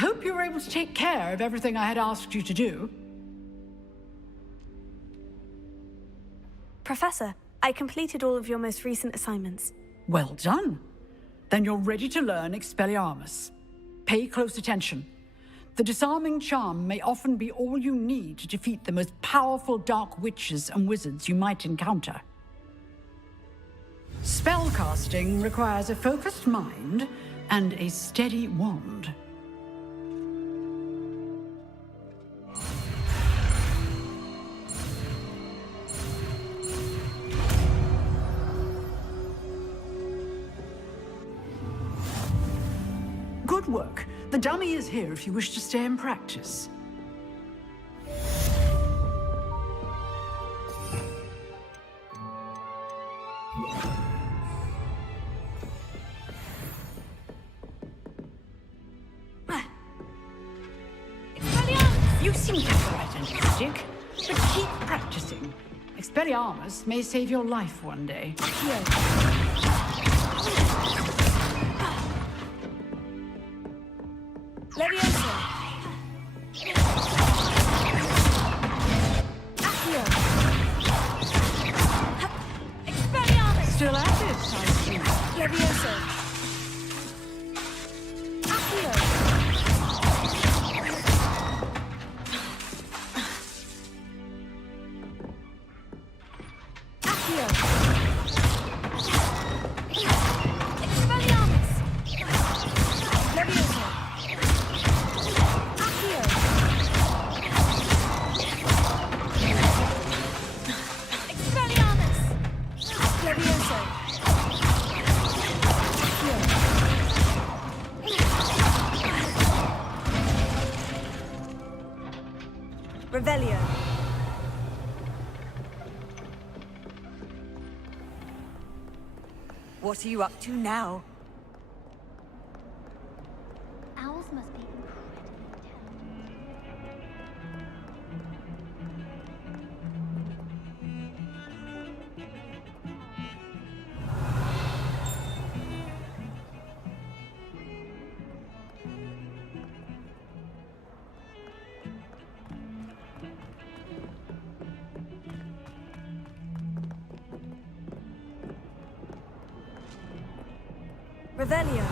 hope you were able to take care of everything I had asked you to do. Professor, I completed all of your most recent assignments. Well done. Then you're ready to learn Expelliarmus. Pay close attention. The disarming charm may often be all you need to defeat the most powerful dark witches and wizards you might encounter. Spellcasting requires a focused mind and a steady wand. Good work. The dummy is here if you wish to stay and practice. You seem to have the right end of the stick, but keep practicing. Expelliarmus may save your life one day. Leviosa. Accio. Expelliarmus. Still at it, I see. Leviosa. Accio. Accio. Expelliarmus. Leviosa. Revelio. What are you up to now? Owls must be incredibly Revelio.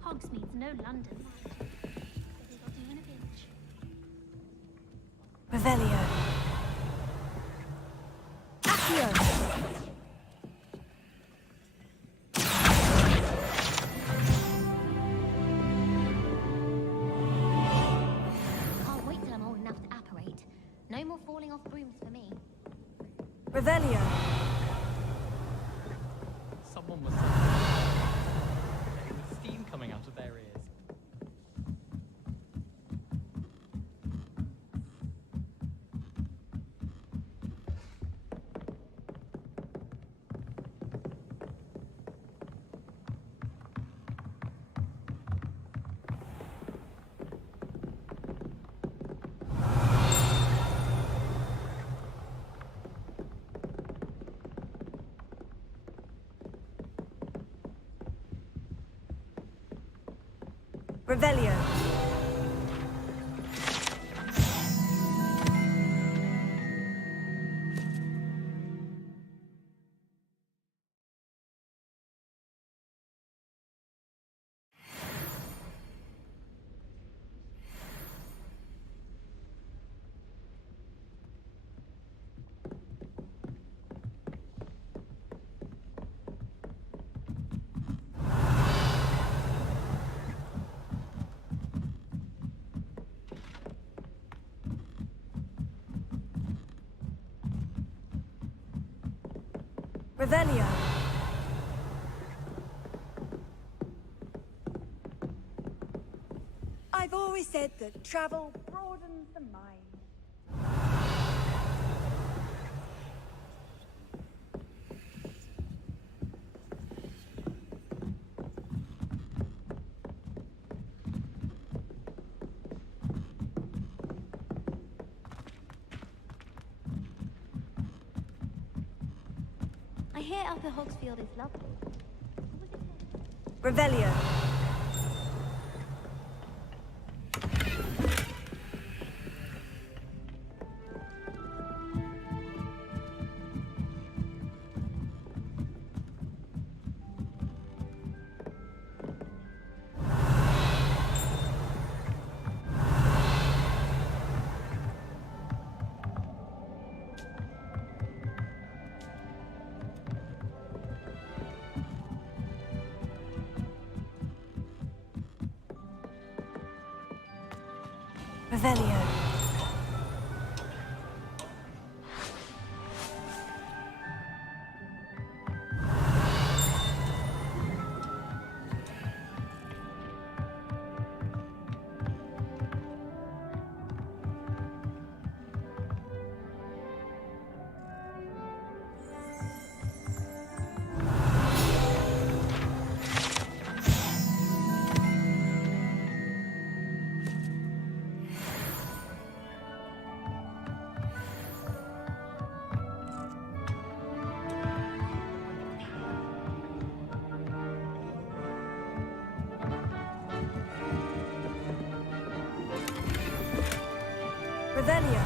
Hogs means no London. It'll do in a pinch. Revelio. Accio. I'll wait till I'm old enough to apparate. No more falling off brooms for me. Revelio. Someone was with steam coming out of their ears. Revelio. Revelio. I I've always said that travel broadens the mind. I hear Upper Hogsfield is lovely. Revelio. Revelio. Revelio.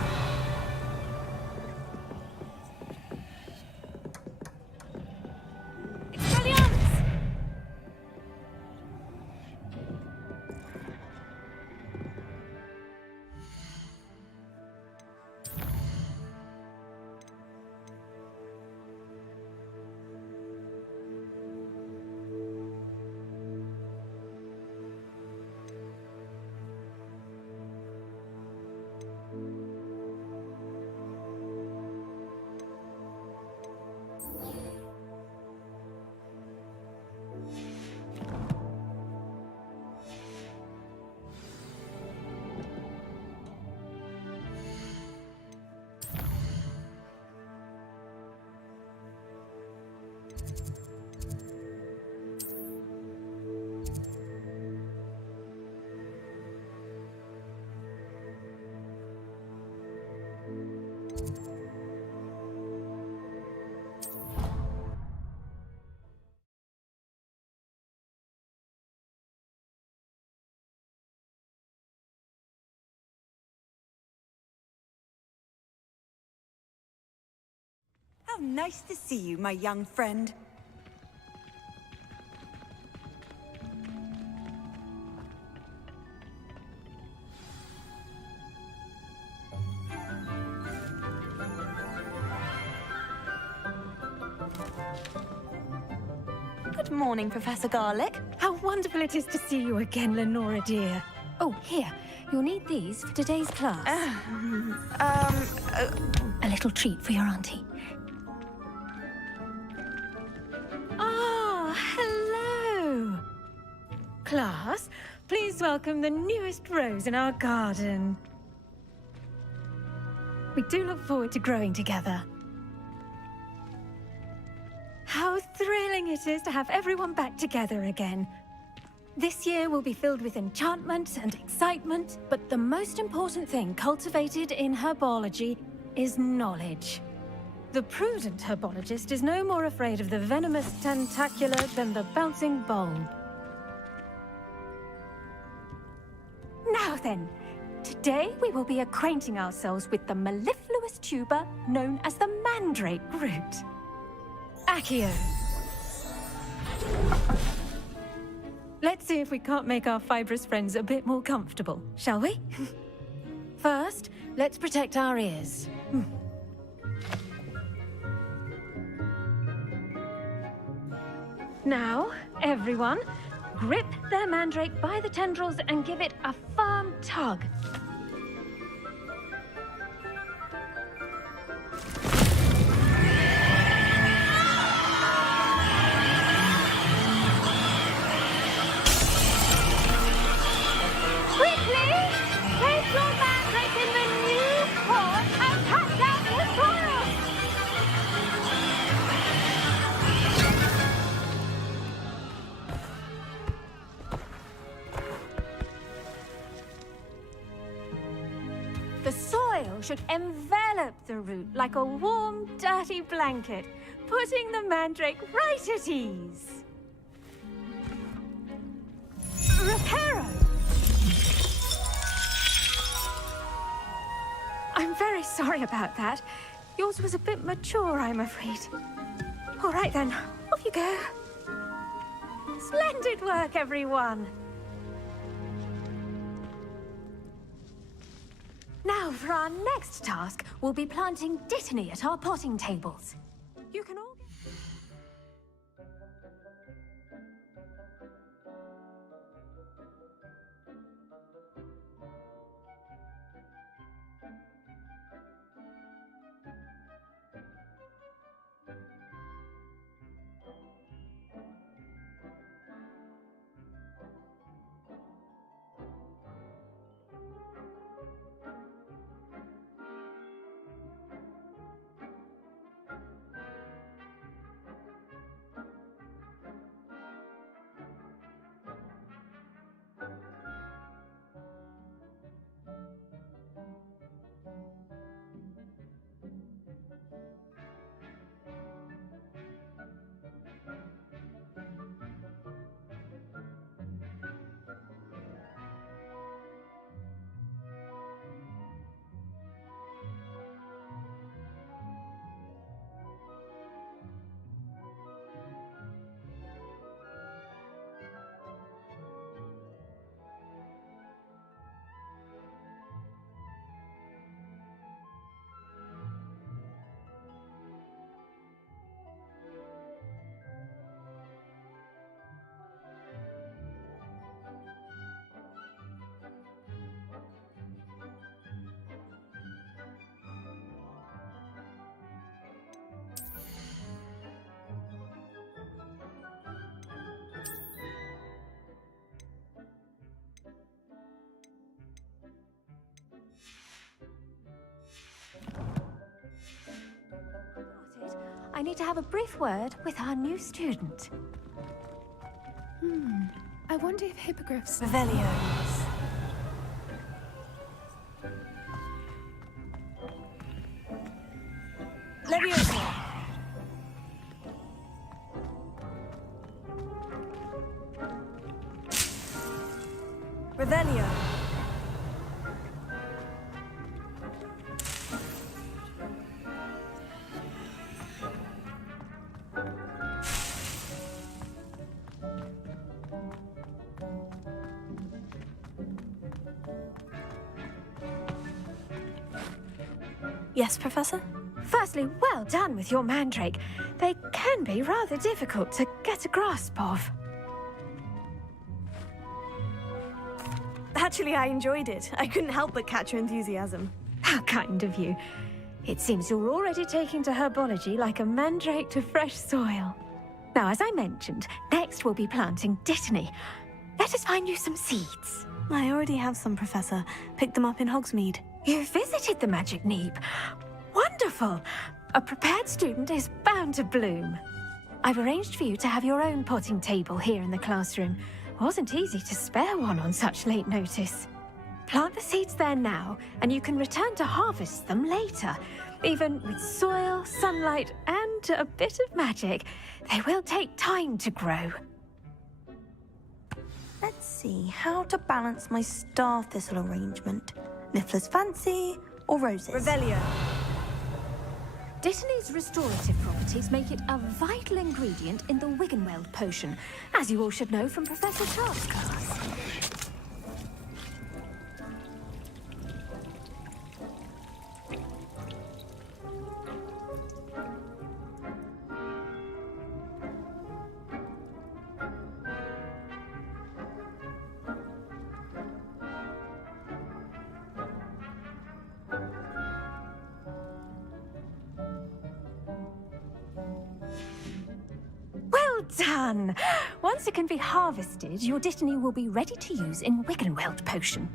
Expelliarmus! How nice to see you, my young friend. Good morning, Professor Garlic. How wonderful it is to see you again, Lenora dear. Oh, here, you'll need these for today's class. A little treat for your auntie. Ah, hello. Class, please welcome the newest rose in our garden. We do look forward to growing together. How thrilling it is to have everyone back together again. This year will be filled with enchantment and excitement, but the most important thing cultivated in herbology is knowledge. The prudent herbologist is no more afraid of the venomous tentacular than the bouncing bulb. Now then, today we will be acquainting ourselves with the mellifluous tuber known as the mandrake root. Accio. Let's see if we can't make our fibrous friends a bit more comfortable, shall we? First, let's protect our ears. Now, everyone, grip their mandrake by the tendrils and give it a firm tug. Quickly! should envelop the root like a warm, dirty blanket, putting the mandrake right at ease. Reparo! I'm very sorry about that. Yours was a bit mature, I'm afraid. All right then, off you go. Splendid work, everyone! Now, for our next task, we'll be planting Dittany at our potting tables. You can all... I need to have a brief word with our new student. I wonder if hippogriffs... Revelio's. Leviosa. Revelio. Yes, Professor? Firstly, well done with your mandrake. They can be rather difficult to get a grasp of. Actually, I enjoyed it. I couldn't help but catch your enthusiasm. How kind of you. It seems you're already taking to herbology like a mandrake to fresh soil. Now, as I mentioned, next we'll be planting Dittany. Let us find you some seeds. I already have some, Professor. Picked them up in Hogsmeade. You visited the Magic Neep. Wonderful! A prepared student is bound to bloom. I've arranged for you to have your own potting table here in the classroom. Wasn't easy to spare one on such late notice. Plant the seeds there now, and you can return to harvest them later. Even with soil, sunlight, and a bit of magic, they will take time to grow. Let's see, how to balance my star thistle arrangement. Niffler's Fancy or Roses? Revelio. Dittany's restorative properties make it a vital ingredient in the Wiggenweld potion, as you all should know from Professor Sharp's class. Done! Once it can be harvested, your Dittany will be ready to use in Wiggenweld potion.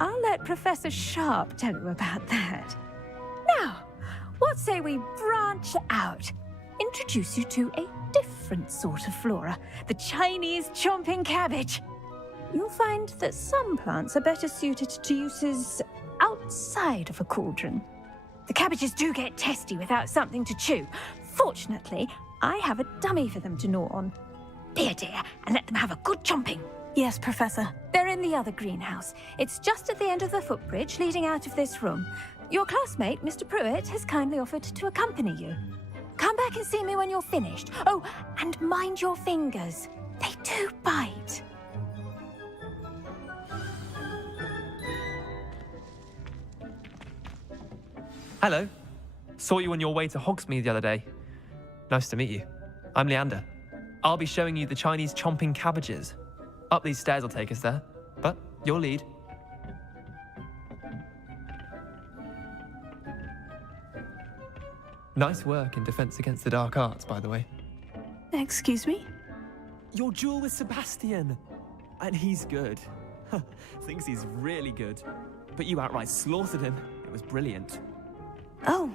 I'll let Professor Sharp tell you about that. Now, what say we branch out? Introduce you to a different sort of flora, the Chinese chomping cabbage. You'll find that some plants are better suited to uses outside of a cauldron. The cabbages do get testy without something to chew. Fortunately, I have a dummy for them to gnaw on. Be a dear and let them have a good chomping. Yes, Professor. They're in the other greenhouse. It's just at the end of the footbridge leading out of this room. Your classmate, Mr. Pruitt, has kindly offered to accompany you. Come back and see me when you're finished. Oh, and mind your fingers. They do bite. Hello. Saw you on your way to Hogsmeade the other day. Nice to meet you. I'm Leander. I'll be showing you the Chinese chomping cabbages. Up these stairs will take us there, but your lead. Nice work in Defense Against the Dark Arts, by the way. Excuse me? Your duel with Sebastian. And he's good. Thinks he's really good. But you outright slaughtered him. It was brilliant. Oh,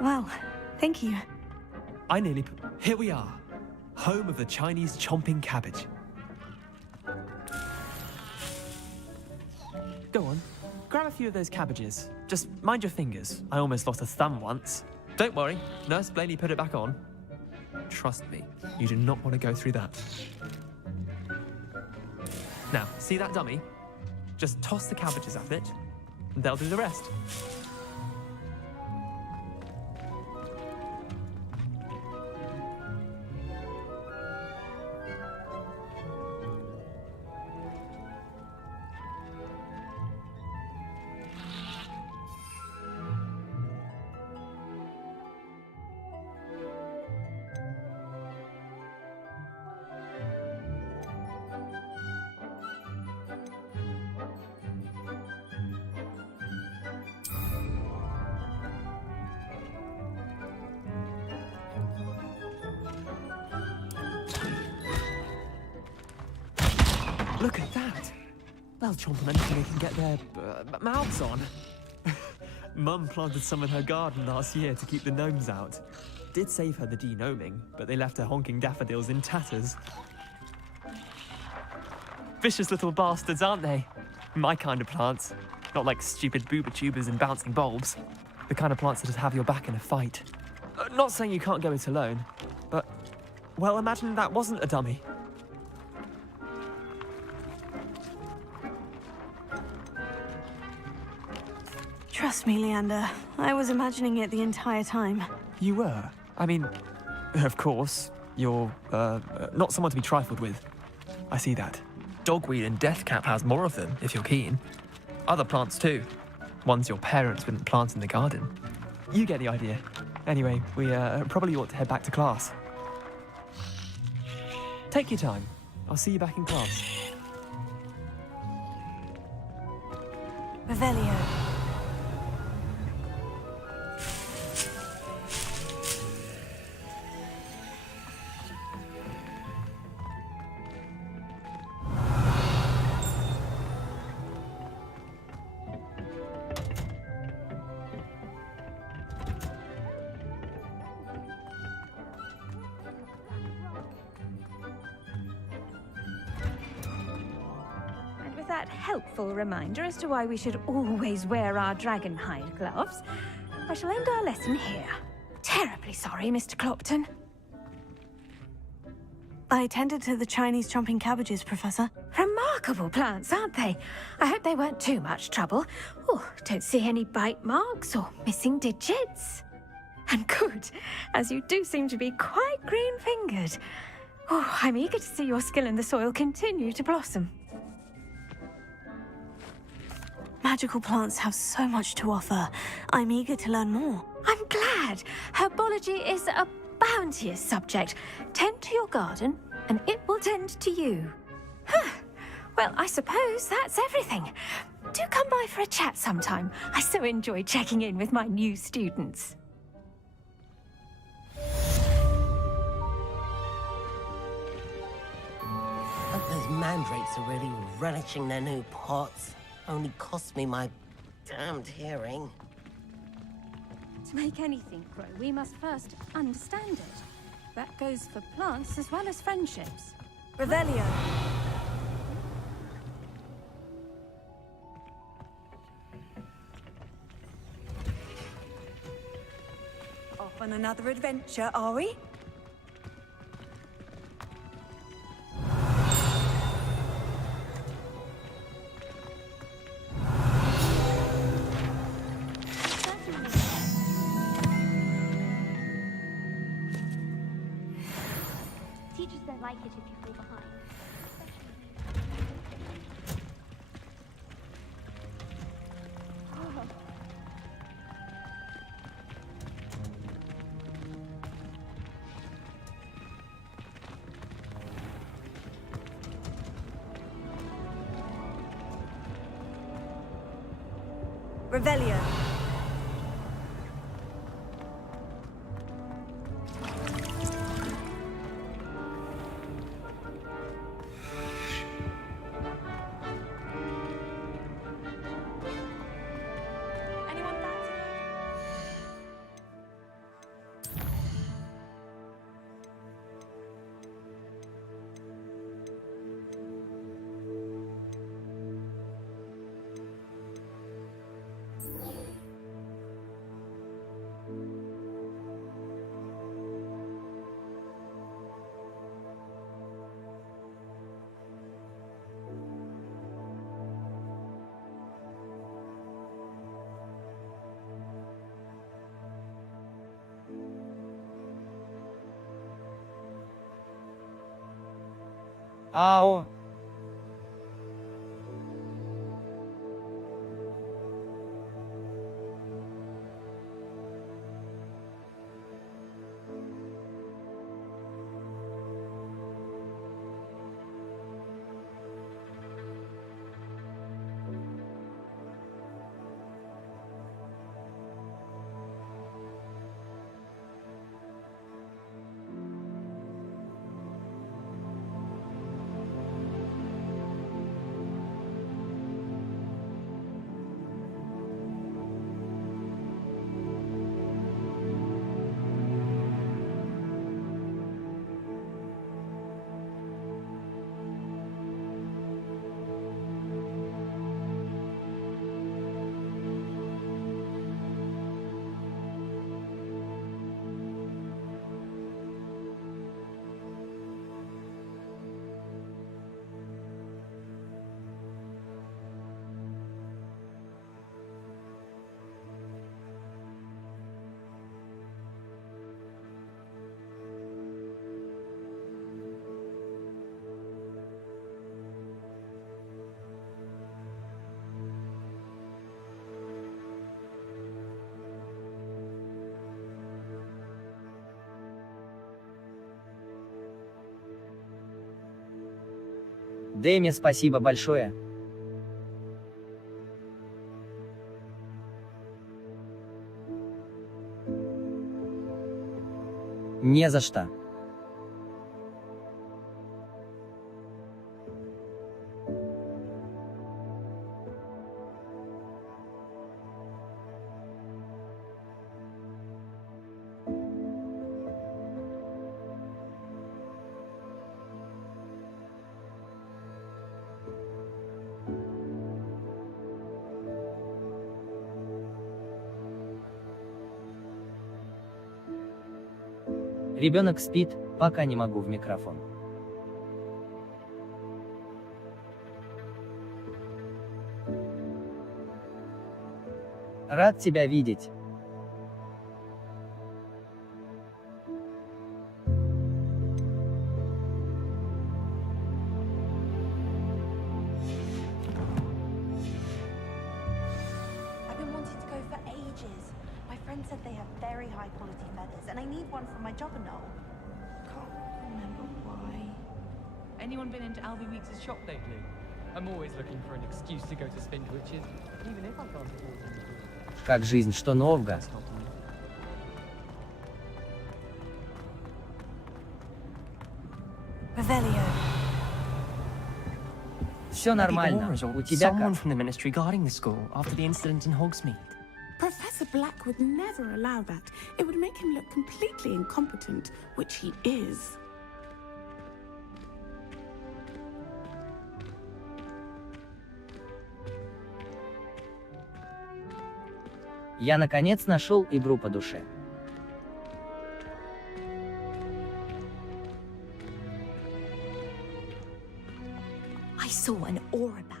well, thank you. I nearly... Here we are. Home of the Chinese chomping cabbage. Go on. Grab a few of those cabbages. Just mind your fingers. I almost lost a thumb once. Don't worry. Nurse Blaney put it back on. Trust me, you do not want to go through that. Now, see that dummy? Just toss the cabbages at it, and they'll do the rest. Look at that! They'll chomp on anything they can get their mouths on. Mum planted some in her garden last year to keep the gnomes out. Did save her the denoming, but they left her honking daffodils in tatters. Vicious little bastards, aren't they? My kind of plants. Not like stupid booba tubers and bouncing bulbs. The kind of plants that just have your back in a fight. Not saying you can't go it alone, but... Well, imagine that wasn't a dummy. Trust me, Leander. I was imagining it the entire time. You were? I mean, of course, you're, not someone to be trifled with. I see that. Dogweed and deathcap has more of them, if you're keen. Other plants too. Ones your parents wouldn't plant in the garden. You get the idea. Anyway, we, probably ought to head back to class. Take your time. I'll see you back in class. Revelio. Helpful reminder as to why we should always wear our dragon hide gloves, I shall end our lesson here. Terribly sorry, Mr. Clopton. I attended to the Chinese chomping cabbages, Professor. Remarkable plants, aren't they? I hope they weren't too much trouble. Oh, don't see any bite marks or missing digits. And good, as you do seem to be quite green-fingered. Oh, I'm eager to see your skill in the soil continue to blossom. Magical plants have so much to offer. I'm eager to learn more. I'm glad. Herbology is a bounteous subject. Tend to your garden, and it will tend to you. Well, I suppose that's everything. Do come by for a chat sometime. I so enjoy checking in with my new students. But those mandrakes are really relishing their new pots. Only cost me my damned hearing. To make anything grow, we must first understand it. That goes for plants as well as friendships. Revelio. on another adventure, are we? Teachers don't like it if you fall behind. Revelio. Anyone fancy it? Ау. Дэми, спасибо большое. Не за что. Ребенок спит, пока не могу в микрофон. Рад тебя видеть. I've been wanting to go for ages. My friend said they have very high quality feathers, and I need one for my juggernaut. Can't remember why. Anyone been into Albie Weeks' shop lately? I'm always looking for an excuse to go to Spindwitches, even if I can't afford them. Как жизнь, что нового? Revelio. Все нормально. У тебя Someone как? from the ministry guarding the school after the incident in Hogsmeade. Professor Black would never allow that. It would make him look completely incompetent, which he is. Я наконец нашел игру по душе. saw an aura bag.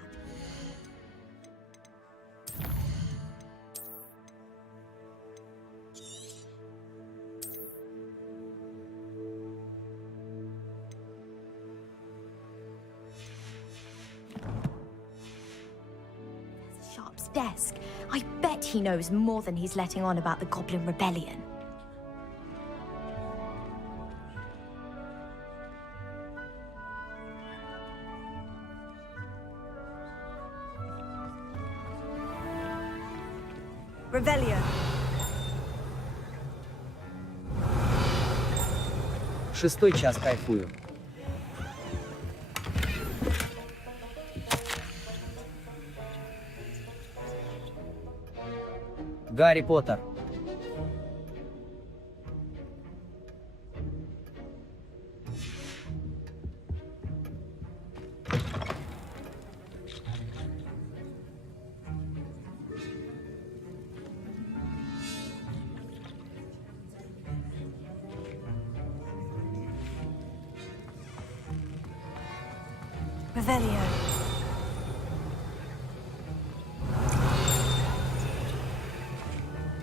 Sharp's desk. I bet he knows more than he's letting on about the Goblin Rebellion. Revelio. Шестой час кайфую. Гарри Поттер. Revelio.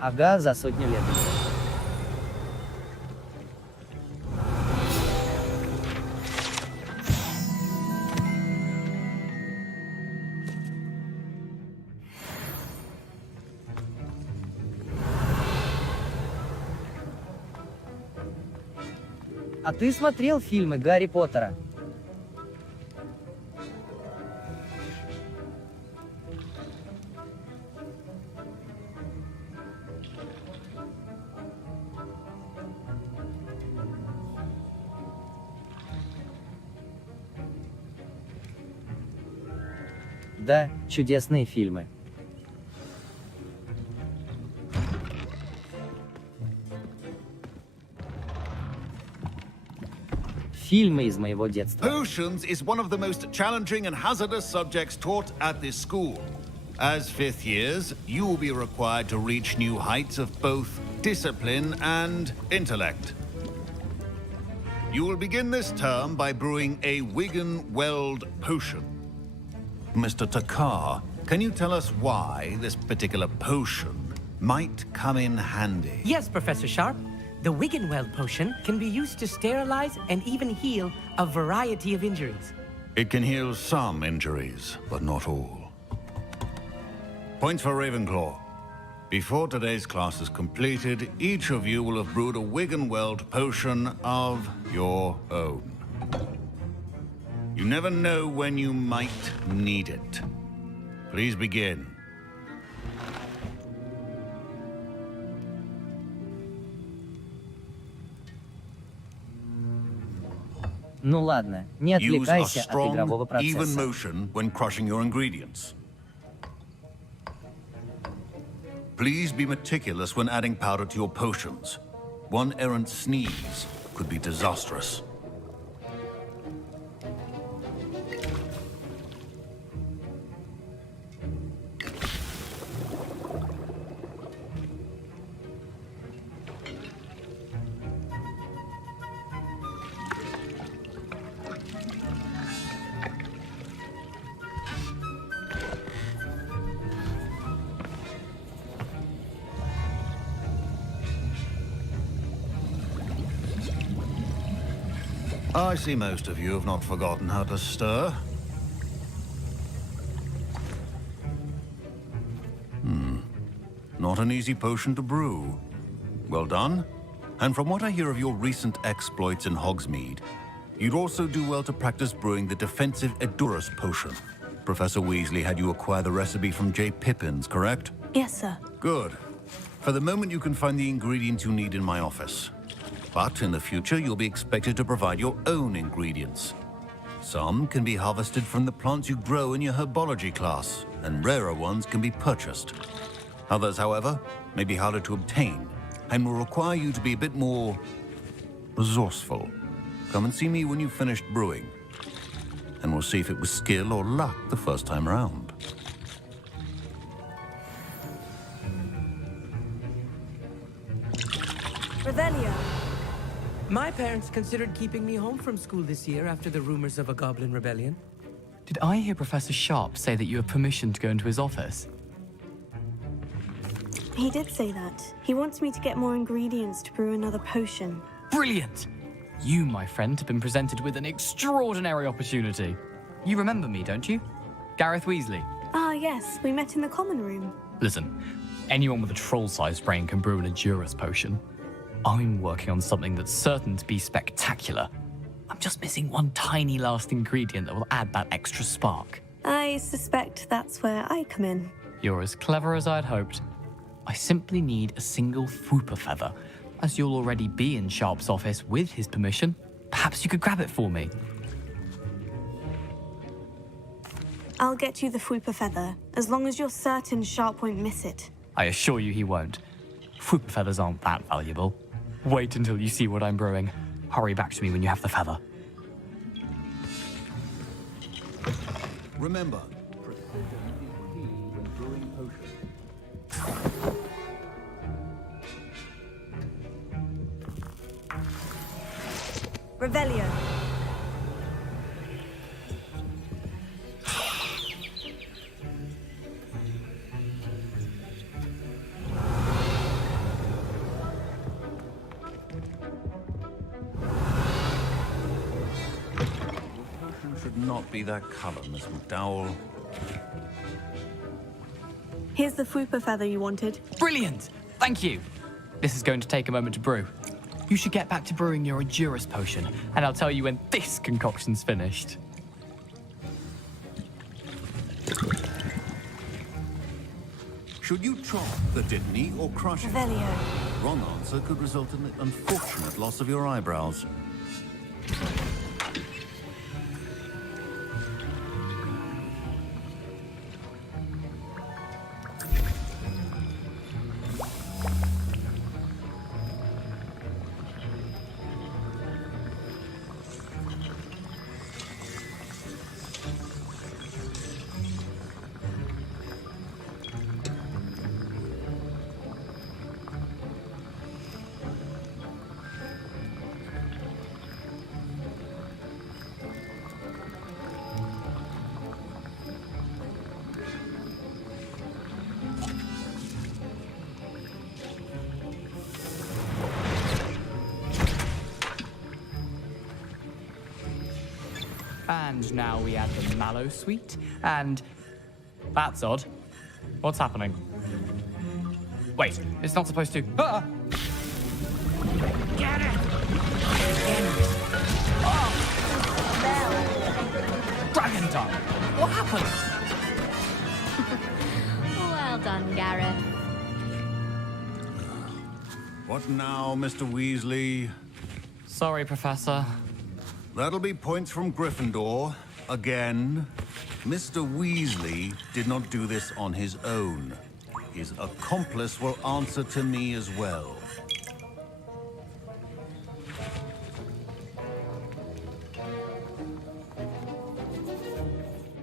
Ага, за сотню лет. А ты смотрел фильмы Гарри Поттера? Да, чудесные фильмы. Фильмы из моего детства. Potions is one of the most challenging and hazardous subjects taught at this school. As fifth years, you will be required to reach new heights of both discipline and intellect. You will begin this term by brewing a Wiggen-Weld potion. Mr. Takar, can you tell us why this particular potion might come in handy? Yes, Professor Sharp. The Wiggen-Weld potion can be used to sterilize and even heal a variety of injuries. It can heal some injuries, but not all. Points for Ravenclaw. Before today's class is completed, each of you will have brewed a Wiggen-Weld potion of your own. You never know when you might need it. Please begin. Ну ладно, не отвлекайся от игрового процесса. Use a strong, even motion when crushing your ingredients. Please be meticulous when adding powder to your potions. One errant sneeze could be disastrous. I see most of you have not forgotten how to stir. Not an easy potion to brew. Well done. And from what I hear of your recent exploits in Hogsmeade, you'd also do well to practice brewing the defensive Edurus potion. Professor Weasley had you acquire the recipe from J. Pippins, correct? Yes, sir. Good. For the moment, you can find the ingredients you need in my office. But in the future, you'll be expected to provide your own ingredients. Some can be harvested from the plants you grow in your herbology class, and rarer ones can be purchased. Others, however, may be harder to obtain, and will require you to be a bit more resourceful. Come and see me when you've finished brewing, and we'll see if it was skill or luck the first time round. Revelio. My parents considered keeping me home from school this year after the rumors of a Goblin Rebellion. Did I hear Professor Sharp say that you have permission to go into his office? He did say that. He wants me to get more ingredients to brew another potion. Brilliant! You, my friend, have been presented with an extraordinary opportunity. You remember me, don't you? Gareth Weasley. Ah, yes. We met in the common room. Listen, anyone with a troll-sized brain can brew an Edurus potion. I'm working on something that's certain to be spectacular. I'm just missing one tiny last ingredient that will add that extra spark. I suspect that's where I come in. You're as clever as I'd hoped. I simply need a single Fwooper feather. As you'll already be in Sharp's office with his permission, perhaps you could grab it for me. I'll get you the Fwooper feather, as long as you're certain Sharp won't miss it. I assure you he won't. Fwooper feathers aren't that valuable. Wait until you see what I'm brewing. Hurry back to me when you have the feather. Remember, precision is key when brewing potions. Revelio. Should not be that color, Miss McDowell. Here's the Fwooper feather you wanted. Brilliant! Thank you. This is going to take a moment to brew. You should get back to brewing your Edurus potion, and I'll tell you when this concoction's finished. Should you chop the Dittany or crush it? Revelio. Wrong answer could result in the unfortunate loss of your eyebrows. And now we add the mallow sweet, and... That's odd. What's happening? Wait, it's not supposed to... Ah! Get it! Oh! Dragon tongue! What happened? Well done, Gareth. What now, Mr. Weasley? Sorry, Professor. That'll be points from Gryffindor. Again. Mr. Weasley did not do this on his own. His accomplice will answer to me as well.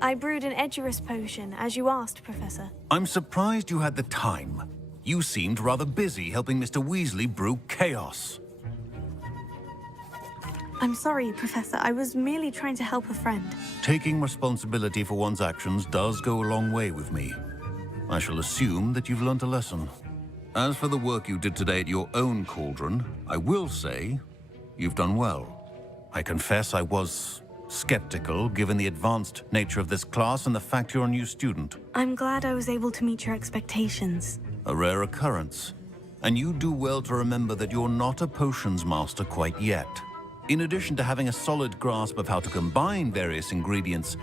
I brewed an Edurus potion, as you asked, Professor. I'm surprised you had the time. You seemed rather busy helping Mr. Weasley brew chaos. I'm sorry, Professor. I was merely trying to help a friend. Taking responsibility for one's actions does go a long way with me. I shall assume that you've learnt a lesson. As for the work you did today at your own cauldron, I will say you've done well. I confess I was skeptical, given the advanced nature of this class and the fact you're a new student. I'm glad I was able to meet your expectations. A rare occurrence. And you do well to remember that you're not a potions master quite yet. In addition to having a solid grasp of how to combine various ingredients,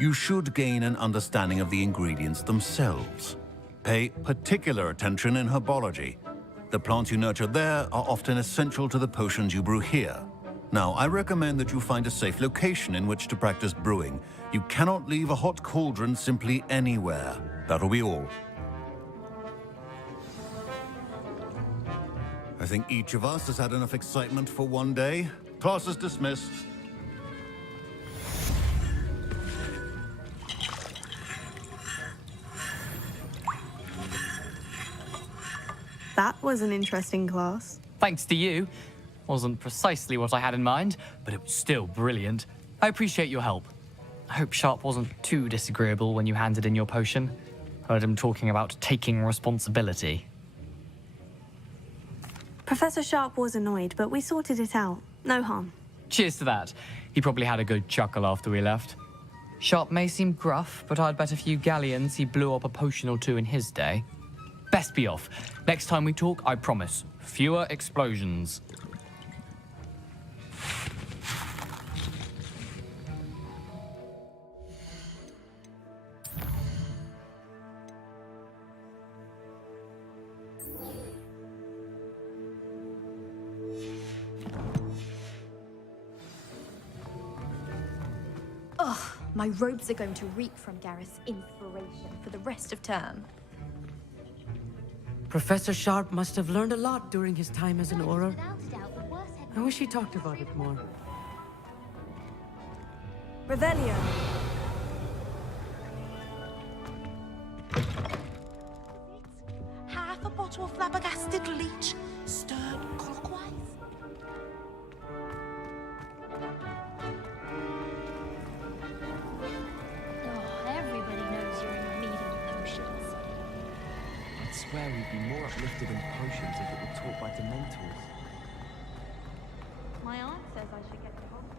you should gain an understanding of the ingredients themselves. Pay particular attention in herbology. The plants you nurture there are often essential to the potions you brew here. Now, I recommend that you find a safe location in which to practice brewing. You cannot leave a hot cauldron simply anywhere. That'll be all. I think each of us has had enough excitement for one day. Class is dismissed. That was an interesting class. Thanks to you. Wasn't precisely what I had in mind, but it was still brilliant. I appreciate your help. I hope Sharp wasn't too disagreeable when you handed in your potion. Heard him talking about taking responsibility. Professor Sharp was annoyed, but we sorted it out. No harm. Cheers to that. He probably had a good chuckle after we left. Sharp may seem gruff, but I'd bet a few galleons he blew up a potion or two in his day. Best be off. Next time we talk, I promise, fewer explosions. Ugh, my robes are going to reek from Gareth's inspiration for the rest of term. Professor Sharp must have learned a lot during his time as an Auror. I wish he talked about it more. Revelio. Half a bottle of flabbergasted leech, stirred clockwise. Oh, everybody knows you're in the need of potions. I'd swear we'd be more uplifted in potions if it were taught by Dementors. My aunt says I should get to Hogwarts.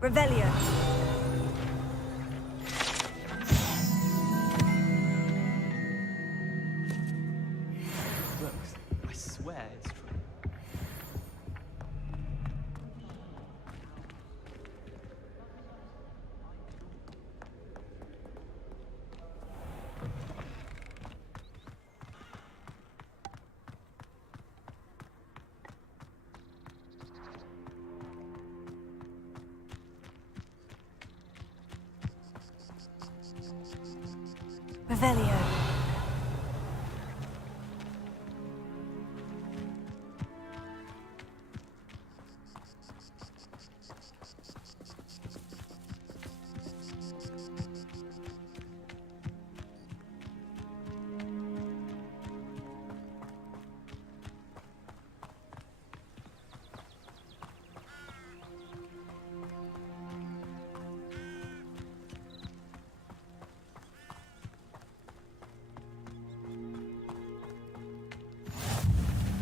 Revelio. Works. I swear it's true. Revelio.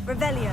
Revelio.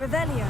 Revelio.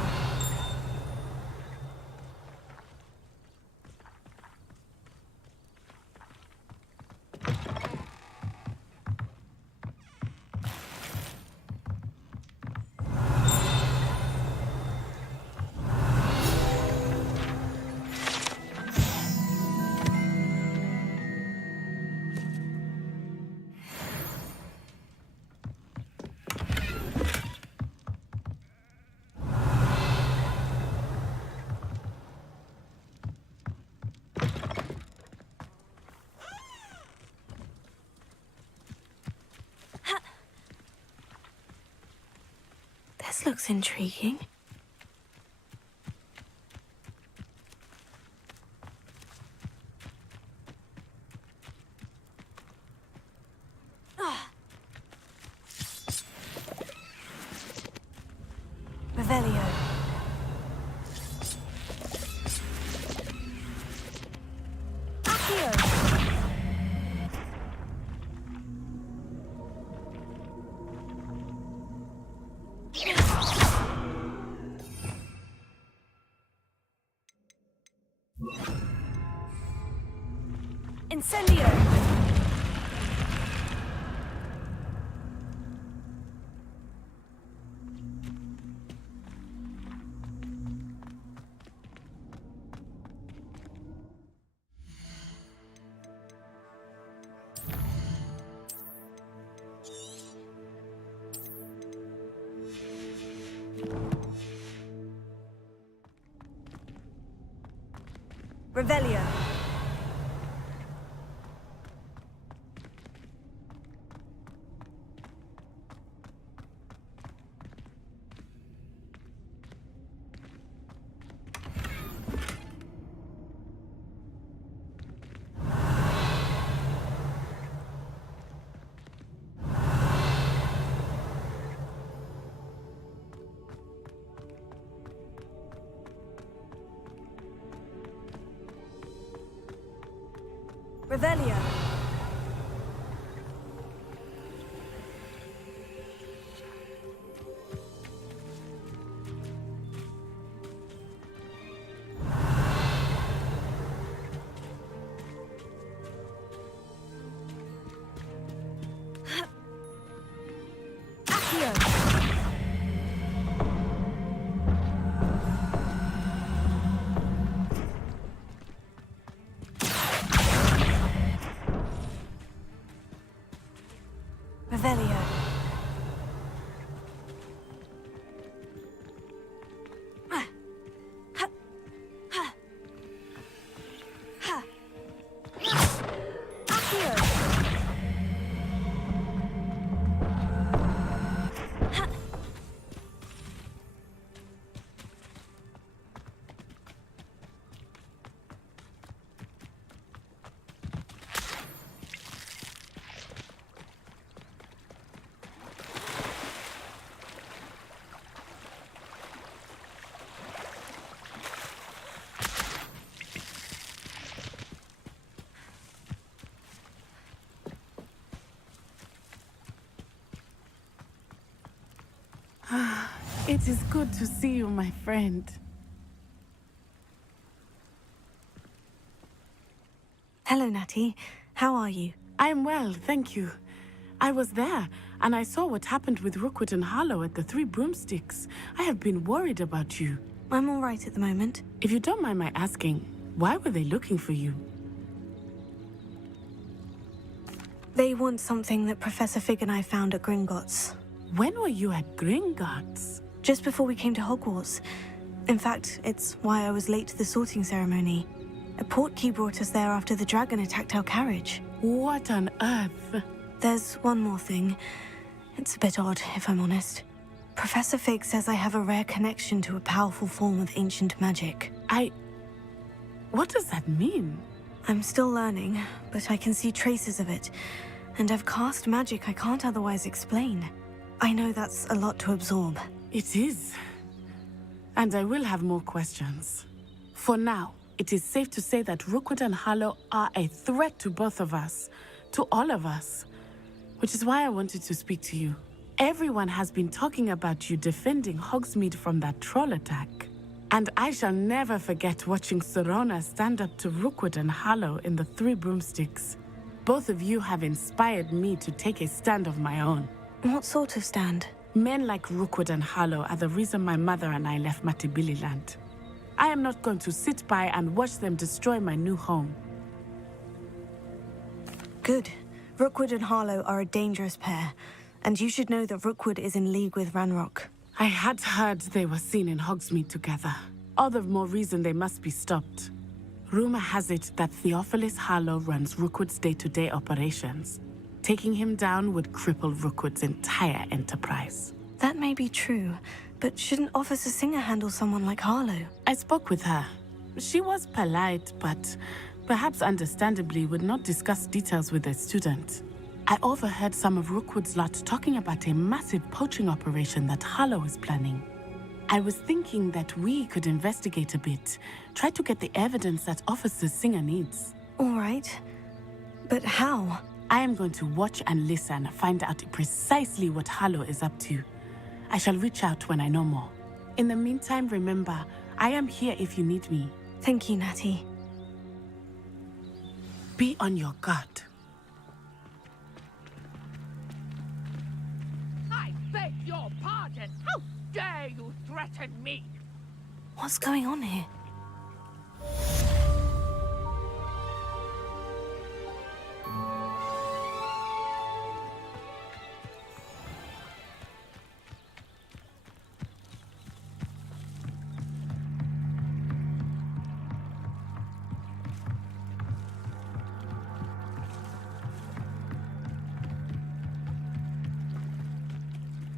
This looks intriguing. Revelio. Accio. Incendio! Revelio. Revelio. Accio. Revelio. It is good to see you, my friend. Hello, Natty. How are you? I'm well, thank you. I was there, and I saw what happened with Rookwood and Harlow at the Three Broomsticks. I have been worried about you. I'm all right at the moment. If you don't mind my asking, why were they looking for you? They want something that Professor Fig and I found at Gringotts. When were you at Gringotts? Just before we came to Hogwarts. In fact, it's why I was late to the sorting ceremony. A Portkey brought us there after the dragon attacked our carriage. What on earth? There's one more thing. It's a bit odd, if I'm honest. Professor Fig says I have a rare connection to a powerful form of ancient magic. What does that mean? I'm still learning, but I can see traces of it. And I've cast magic I can't otherwise explain. I know that's a lot to absorb. It is. And I will have more questions. For now, it is safe to say that Rookwood and Harlow are a threat to both of us. To all of us. Which is why I wanted to speak to you. Everyone has been talking about you defending Hogsmeade from that troll attack. And I shall never forget watching Serona stand up to Rookwood and Harlow in the Three Broomsticks. Both of you have inspired me to take a stand of my own. What sort of stand? Men like Rookwood and Harlow are the reason my mother and I left Matabeleland. I am not going to sit by and watch them destroy my new home. Good. Rookwood and Harlow are a dangerous pair, and you should know that Rookwood is in league with Ranrock. I had heard they were seen in Hogsmeade together. All the more reason they must be stopped. Rumor has it that Theophilus Harlow runs Rookwood's day-to-day operations. Taking him down would cripple Rookwood's entire enterprise. That may be true, but shouldn't Officer Singer handle someone like Harlow? I spoke with her. She was polite, but perhaps understandably would not discuss details with a student. I overheard some of Rookwood's lot talking about a massive poaching operation that Harlow is planning. I was thinking that we could investigate a bit, try to get the evidence that Officer Singer needs. All right. But how? I am going to watch and listen, find out precisely what Harlow is up to. I shall reach out when I know more. In the meantime, remember, I am here if you need me. Thank you, Natty. Be on your guard. I beg your pardon. How dare you threaten me? What's going on here?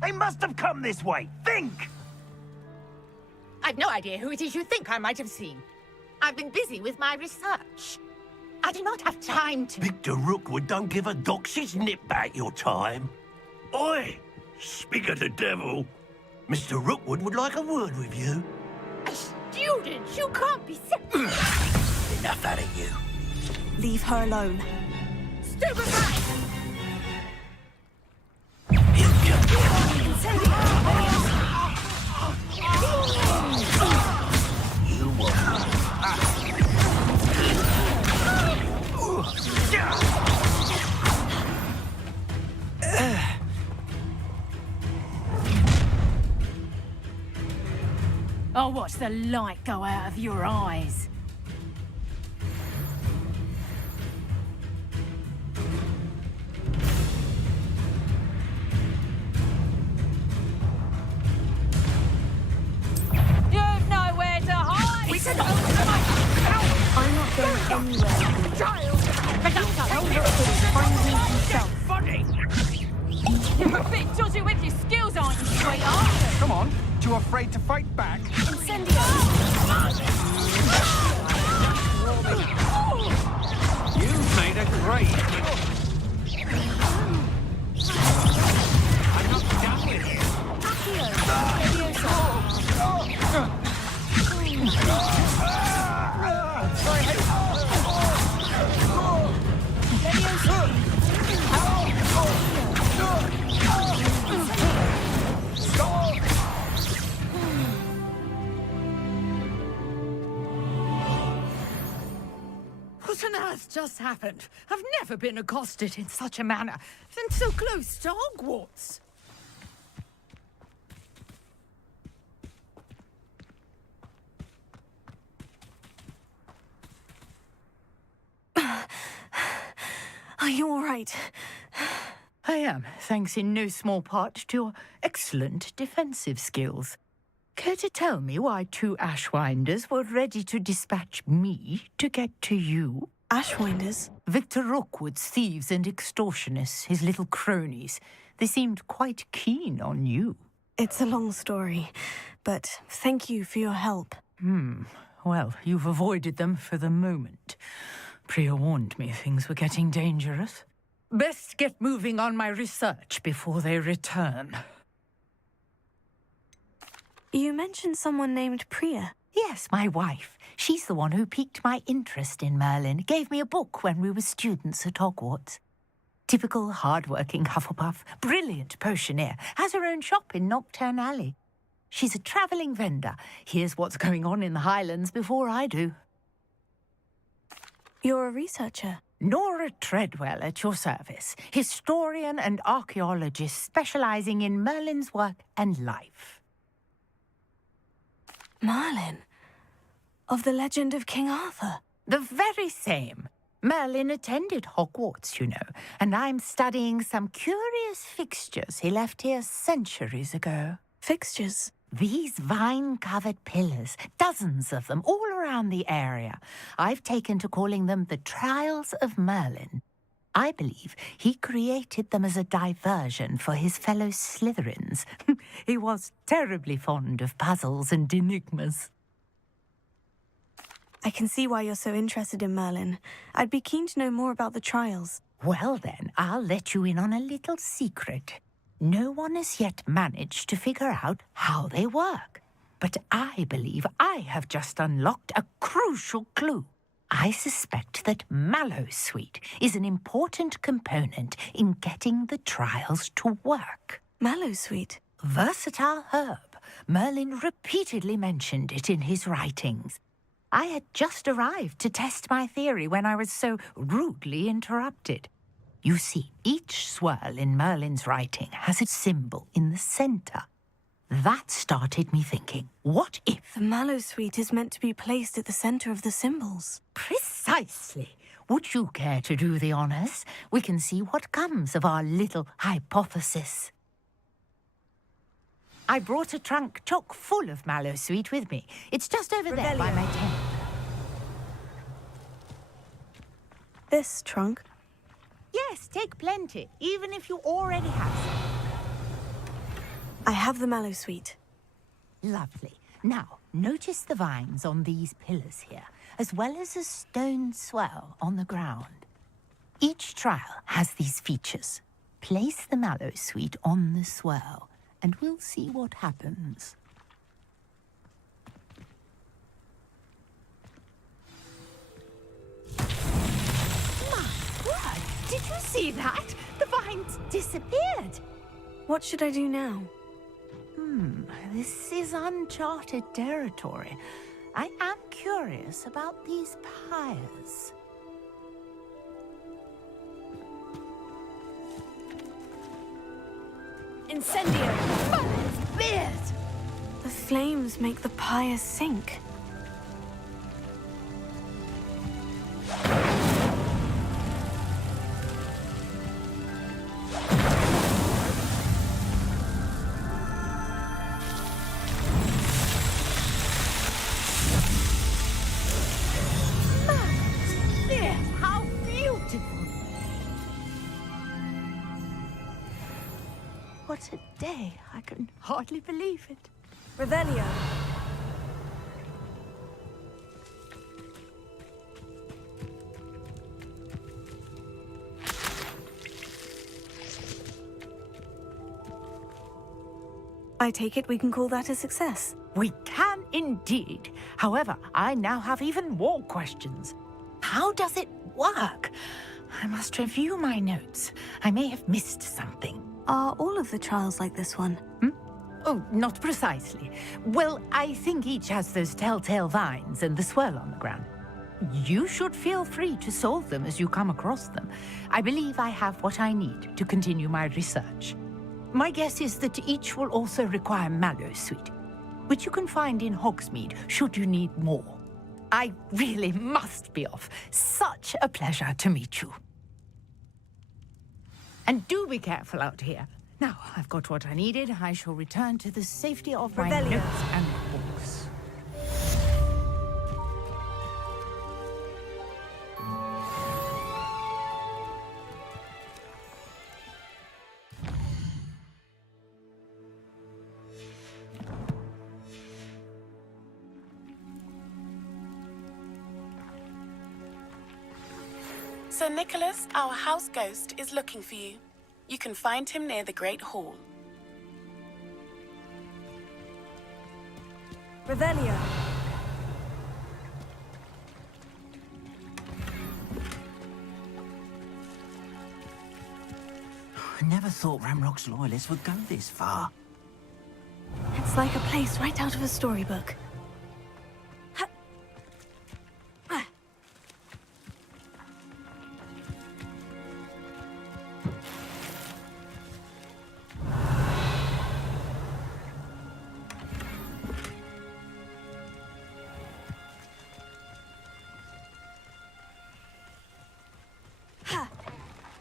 They must have come this way. Think! I've no idea who it is you think I might have seen. I've been busy with my research. I do not have time to... Victor Rookwood don't give a doxy's nip back your time. Oi! Speak of the devil. Mr. Rookwood would like a word with you. A student? You can't be... Enough out of you. Leave her alone. Stupid right! I'll watch the light go out of your eyes. You've nowhere to hide! We said I'm not going anywhere. Child! Find me himself. Funny! You're a bit dodgy with your skills, aren't you, sweetheart? Come on, too afraid to fight back? Incendio! You've made a great. I'm not done with it. What on earth just happened? I've never been accosted in such a manner, and so close to Hogwarts. Are you all right? I am, thanks in no small part to your excellent defensive skills. Care to tell me why two Ashwinders were ready to dispatch me to get to you? Ashwinders? Victor Rookwood's thieves and extortionists, his little cronies. They seemed quite keen on you. It's a long story, but thank you for your help. Well, you've avoided them for the moment. Priya warned me things were getting dangerous. Best get moving on my research before they return. You mentioned someone named Priya. Yes, my wife. She's the one who piqued my interest in Merlin. Gave me a book when we were students at Hogwarts. Typical hard-working Hufflepuff, brilliant potioneer, has her own shop in Nocturne Alley. She's a travelling vendor. Hears what's going on in the Highlands before I do. You're a researcher? Nora Treadwell at your service, historian and archaeologist specialising in Merlin's work and life. Merlin? Of the legend of King Arthur? The very same. Merlin attended Hogwarts, you know, and I'm studying some curious fixtures he left here centuries ago. Fixtures? These vine-covered pillars, dozens of them, all around the area. I've taken to calling them the Trials of Merlin. I believe he created them as a diversion for his fellow Slytherins. He was terribly fond of puzzles and enigmas. I can see why you're so interested in Merlin. I'd be keen to know more about the trials. Well then, I'll let you in on a little secret. No one has yet managed to figure out how they work. But I believe I have just unlocked a crucial clue. I suspect that Mallowsweet is an important component in getting the trials to work. Mallowsweet? Versatile herb. Merlin repeatedly mentioned it in his writings. I had just arrived to test my theory when I was so rudely interrupted. You see, each swirl in Merlin's writing has a symbol in the centre. That started me thinking, what if... The Mallowsweet is meant to be placed at the centre of the symbols. Precisely. Would you care to do the honours? We can see what comes of our little hypothesis. I brought a trunk chock full of Mallowsweet with me. It's just over there by my tent. This trunk? Yes, take plenty, even if you already have some. I have the Mallowsweet. Lovely. Now, notice the vines on these pillars here, as well as a stone swell on the ground. Each trial has these features. Place the Mallowsweet on the swell, and we'll see what happens. My word! Did you see that? The vines disappeared. What should I do now? This is uncharted territory. I am curious about these pyres. Incendio! Merlin's beard! The flames make the pyre sink. What a day. I can hardly believe it. Revelio. I take it we can call that a success. We can indeed. However, I now have even more questions. How does it work? I must review my notes. I may have missed something. Are all of the trials like this one? Oh, not precisely. Well, I think each has those telltale vines and the swirl on the ground. You should feel free to solve them as you come across them. I believe I have what I need to continue my research. My guess is that each will also require Mallowsweet, which you can find in Hogsmeade should you need more. I really must be off. Such a pleasure to meet you. And do be careful out here. Now, I've got what I needed. I shall return to the safety of my notes and books. Sir Nicholas, our house ghost, is looking for you. You can find him near the Great Hall. Revelio. I never thought Ramrock's loyalists would go this far. It's like a place right out of a storybook.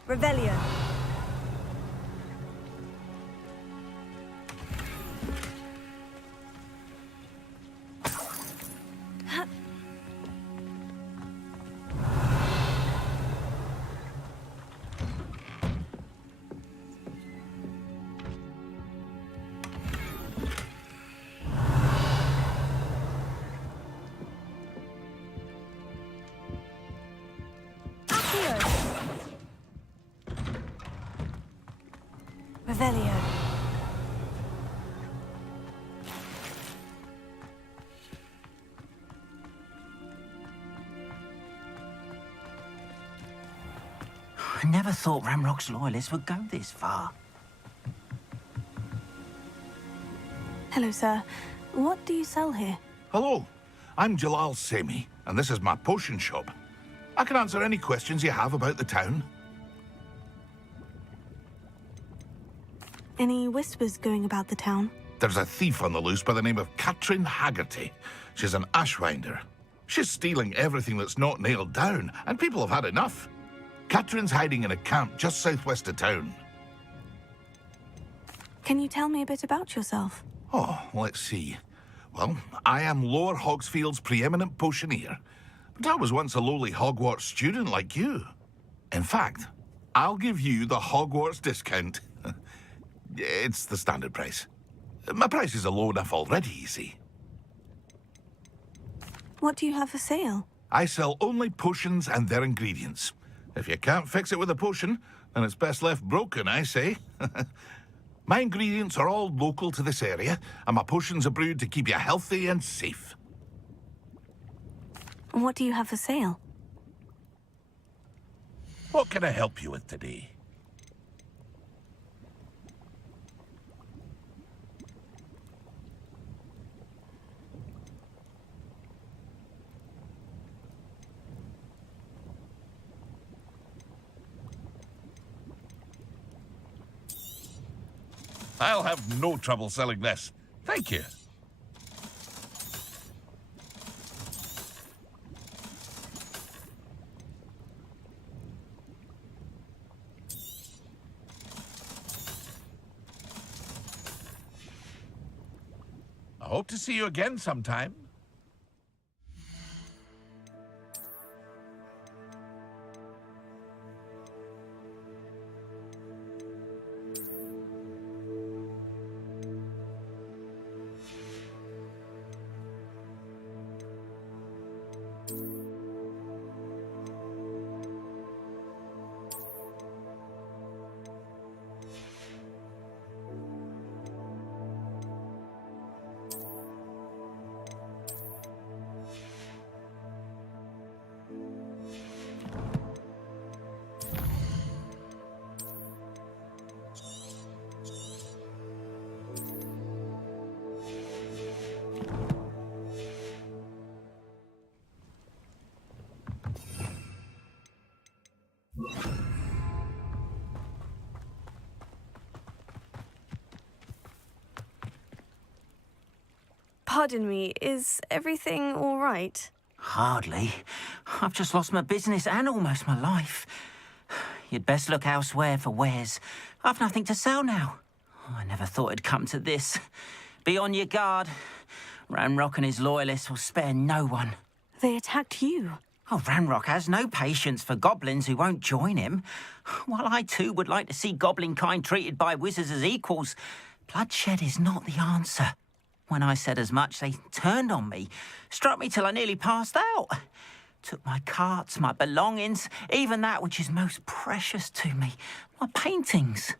Revelio. Revelio. I never thought Ramrock's loyalists would go this far. Hello, sir. What do you sell here? Hello, I'm Jalal Semi, and this is my potion shop. I can answer any questions you have about the town. Any whispers going about the town? There's a thief on the loose by the name of Katrin Haggerty. She's an ashwinder. She's stealing everything that's not nailed down, and people have had enough. Katrin's hiding in a camp just southwest of town. Can you tell me a bit about yourself? Oh, let's see. Well, I am Lower Hogsfield's preeminent potioneer, but I was once a lowly Hogwarts student like you. In fact, I'll give you the Hogwarts discount. It's the standard price. My prices are low enough already, you see. What do you have for sale? I sell only potions and their ingredients. If you can't fix it with a potion, then it's best left broken, I say. My ingredients are all local to this area, and my potions are brewed to keep you healthy and safe. What do you have for sale? What can I help you with today? I'll have no trouble selling this. Thank you. I hope to see you again sometime. Pardon me, is everything all right? Hardly. I've just lost my business and almost my life. You'd best look elsewhere for wares. I've nothing to sell now. I never thought it'd come to this. Be on your guard. Ranrock and his loyalists will spare no one. They attacked you. Oh, Ranrock has no patience for goblins who won't join him. While I too would like to see goblin kind treated by wizards as equals, bloodshed is not the answer. When I said as much, they turned on me, struck me till I nearly passed out. Took my carts, my belongings, even that which is most precious to me, my paintings.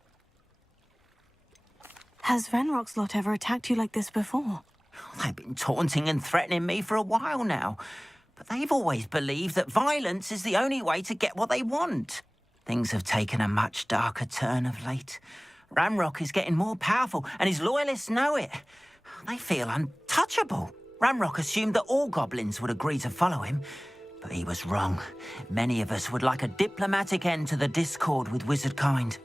Has Ranrock's lot ever attacked you like this before? They've been taunting and threatening me for a while now, but they've always believed that violence is the only way to get what they want. Things have taken a much darker turn of late. Ranrock is getting more powerful, and his loyalists know it. They feel untouchable. Ranrock assumed that all goblins would agree to follow him, but he was wrong. Many of us would like a diplomatic end to the discord with wizard kind.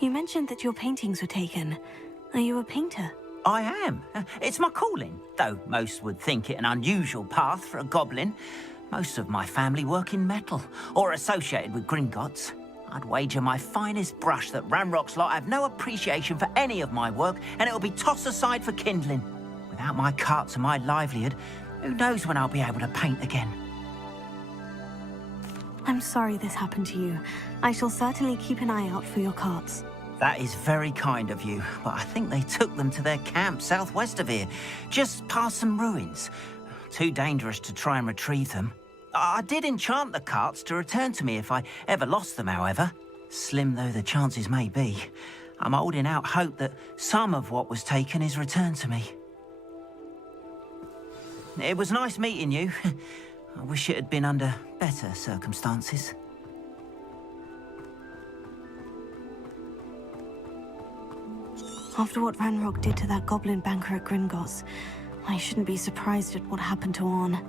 You mentioned that your paintings were taken. Are you a painter? I am. It's my calling, though most would think it an unusual path for a goblin. Most of my family work in metal, or associated with Gringotts. I'd wager my finest brush that Ranrock's lot have no appreciation for any of my work, and it'll be tossed aside for kindling. Without my carts and my livelihood, who knows when I'll be able to paint again? I'm sorry this happened to you. I shall certainly keep an eye out for your carts. That is very kind of you, but I think they took them to their camp southwest of here, just past some ruins. Too dangerous to try and retrieve them. I did enchant the carts to return to me if I ever lost them, however. Slim though the chances may be, I'm holding out hope that some of what was taken is returned to me. It was nice meeting you. I wish it had been under better circumstances. After what Ranrock did to that goblin banker at Gringotts, I shouldn't be surprised at what happened to Orn.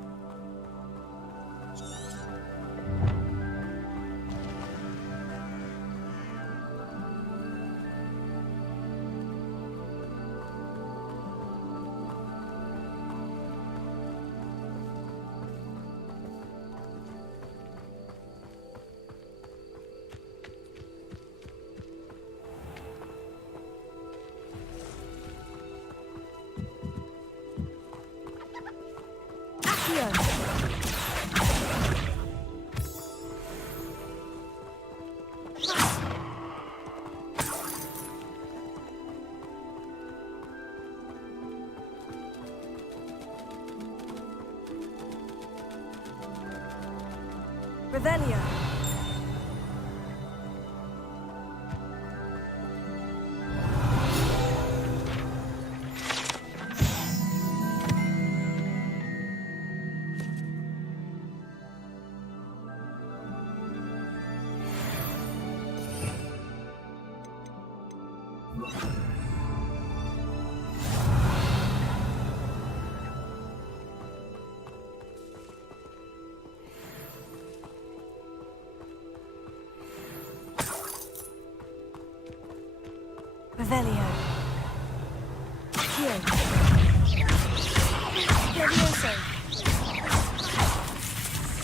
Revelio. Revelio. Here. Levioso.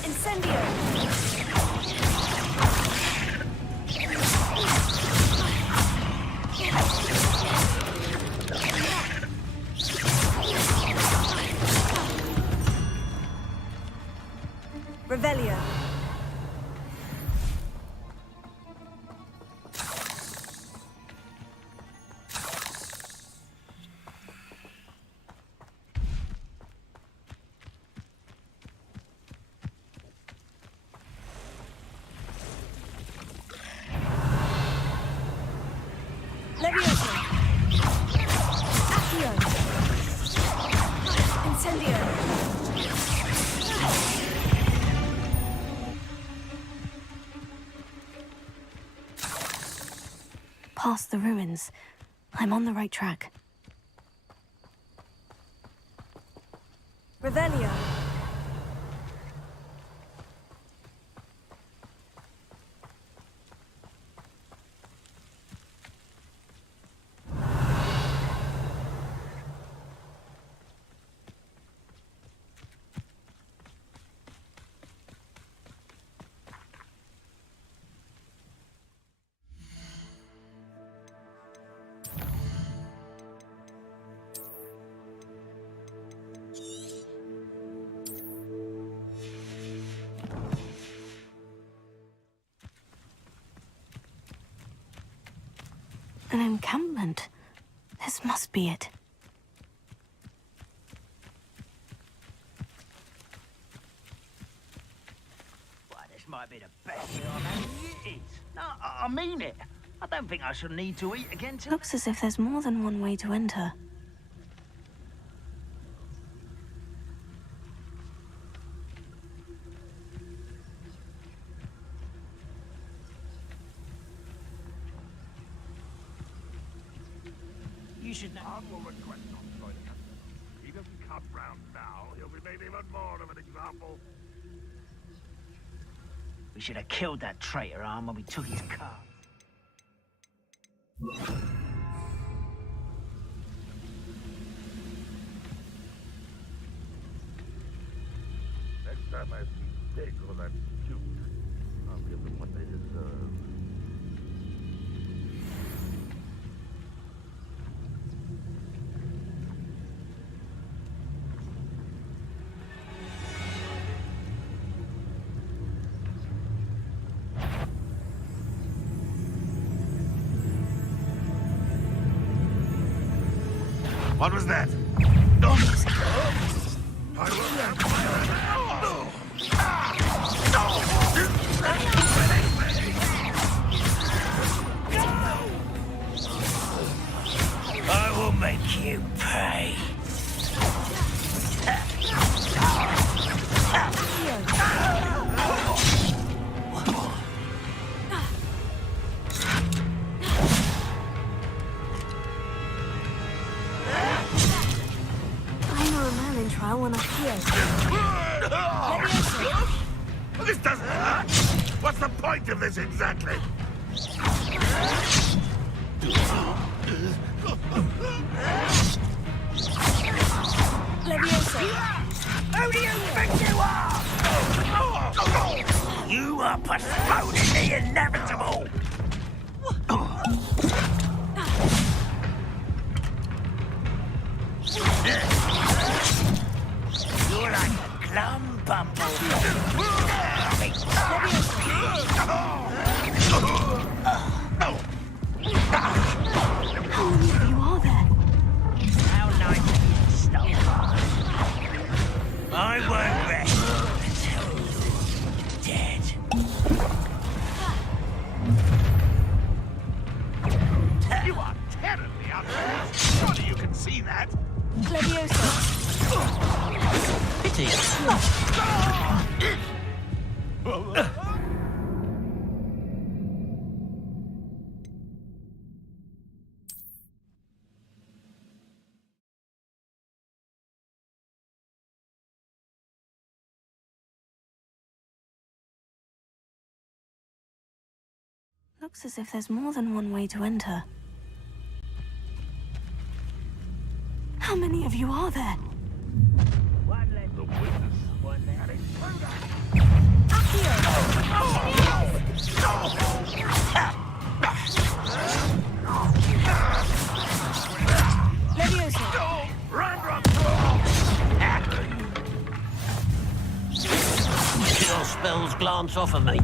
Incendio. Revelio. Levioso. Accio. Incendio. Past the ruins. I'm on the right track. Revelio. An encampment. This must be it. Well, this might be the best meal I've had in years. No, I mean it. I don't think I shall need to eat again till... Looks as if there's more than one way to enter. You should know. I will request not joining us. If he doesn't come round now, he'll be made even more of an example. We should have killed that traitor arm when we took his car. Next time I see Dick or that Duke, I'll give them what they deserve. What was that? No! I will make you pay. I know a man in trial when I hear. This doesn't hurt. What's the point of this exactly? Who do you think you are? You are postponing the inevitable. You're like a glum bumble. How many of you are there? How nice of you to stop. I won't rest until you're dead. You are terribly outrageous. Surely you can see that. Pity. Looks as if there's more than one way to enter. How many of you are there? One less the witness, one less intruder. Your spells glance off of me.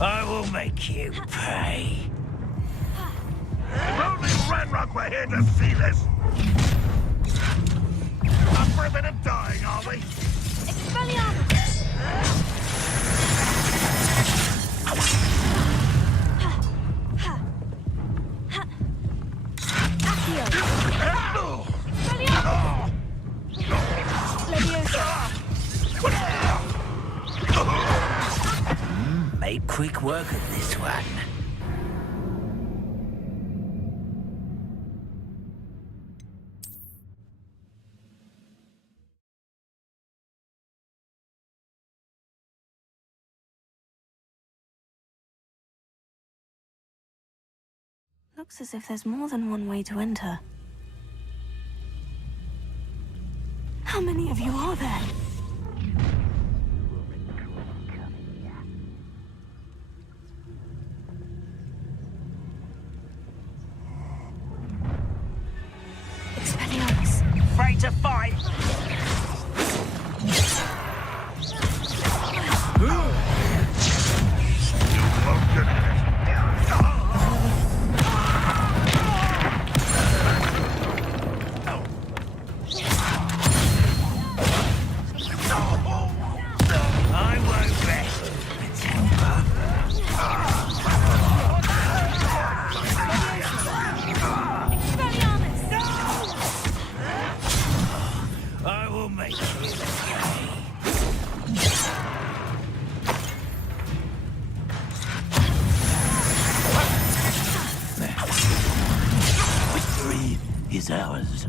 I will make you pay. If only Ranrock were here to see this. Up for a bit of dying, are we? Made quick work of this one. Looks as if there's more than one way to enter. How many of you are there? Afraid to fight? I won't rest until is ours.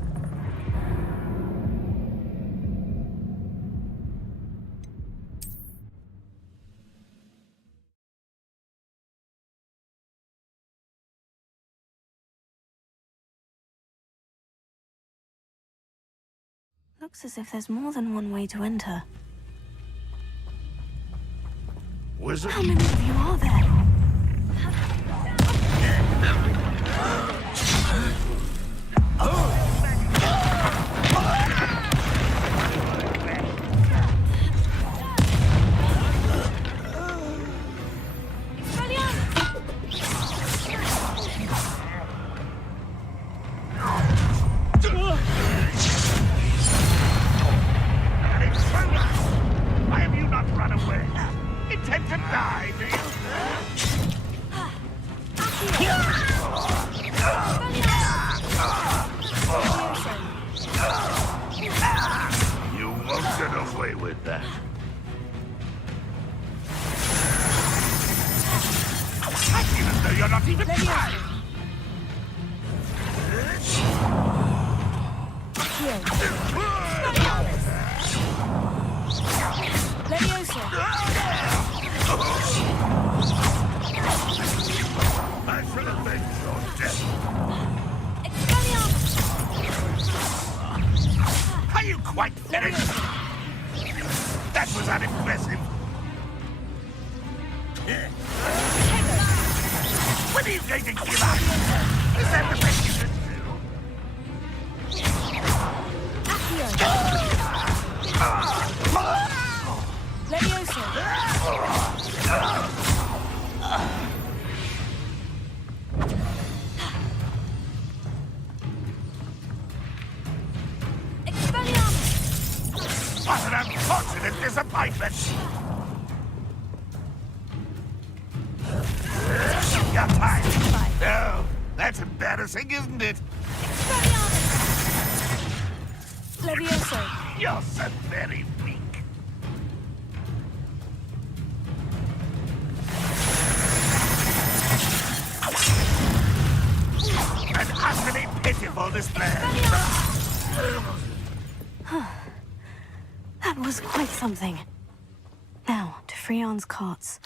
Looks as if there's more than one way to enter. Wizard? How many of you are there? Why have you not run away? Intend to die, do you? You won't get away with that. Even though you're not even trying. I shall avenge your death. Are you quite finished? That was unimpressive. When are you going to give up? Is that the best you can What an unfortunate disappointment! You're tired. No, that's embarrassing, isn't it? You're so very weak. An utterly pitiful display. That was quite something. Now, to Freon's carts.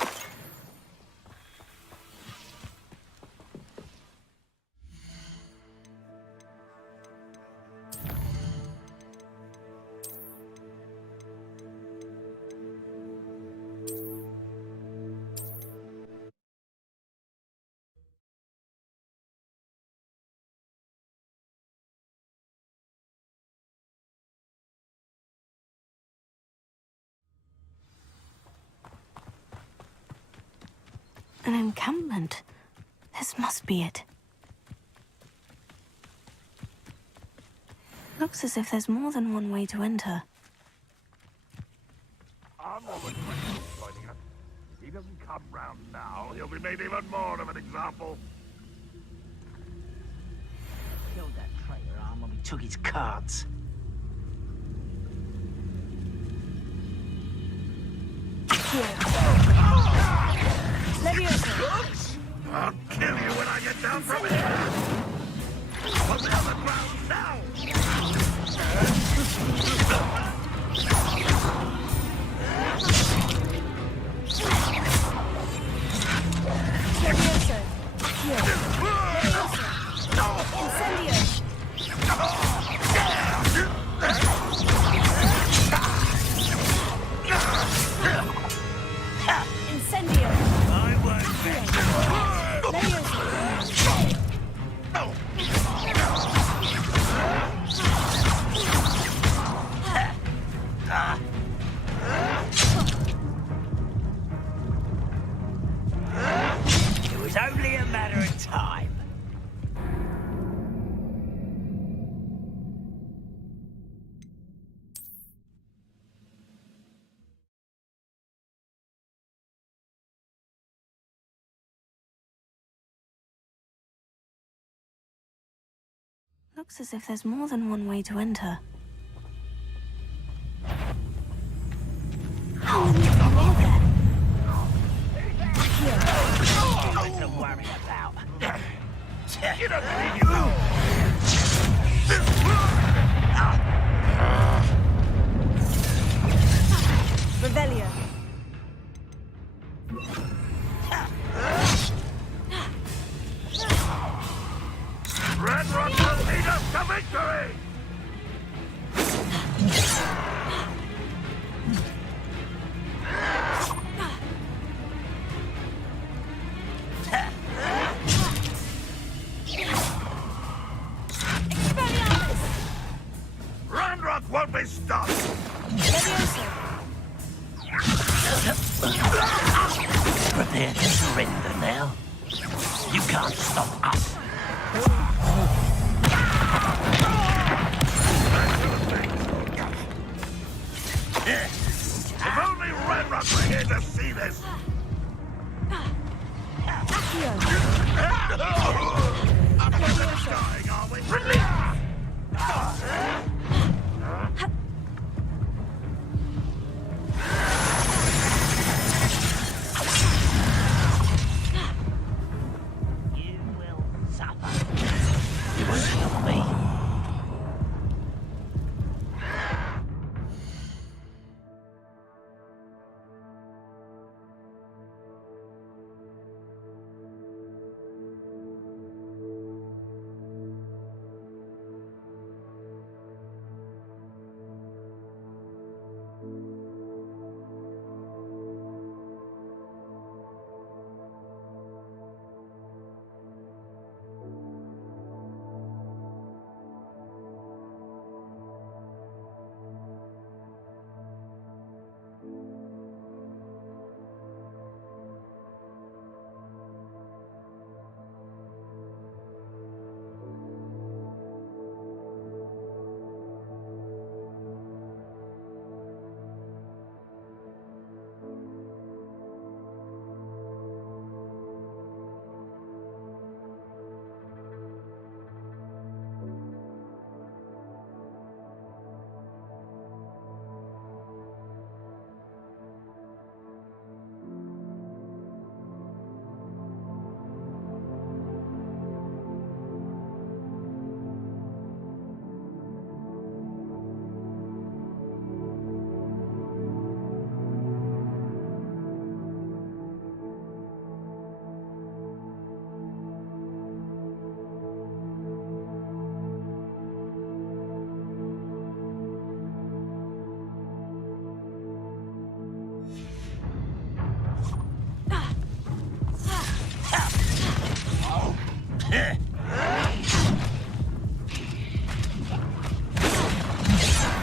An encampment. This must be it. Looks as if there's more than one way to enter. I'm always joining us. If he doesn't come round now, he'll be made even more of an example. Killed that traitor arm when we took his cards. I'll kill you when I get down from here. On the other ground now. It was only a matter of time. Looks as if there's more than one way to enter. How many of you are there? Nothing to worry about. You don't believe you know. You can't stop us. If only Red Rock were here to see this. Dying, are we? You will suffer. You will kill me.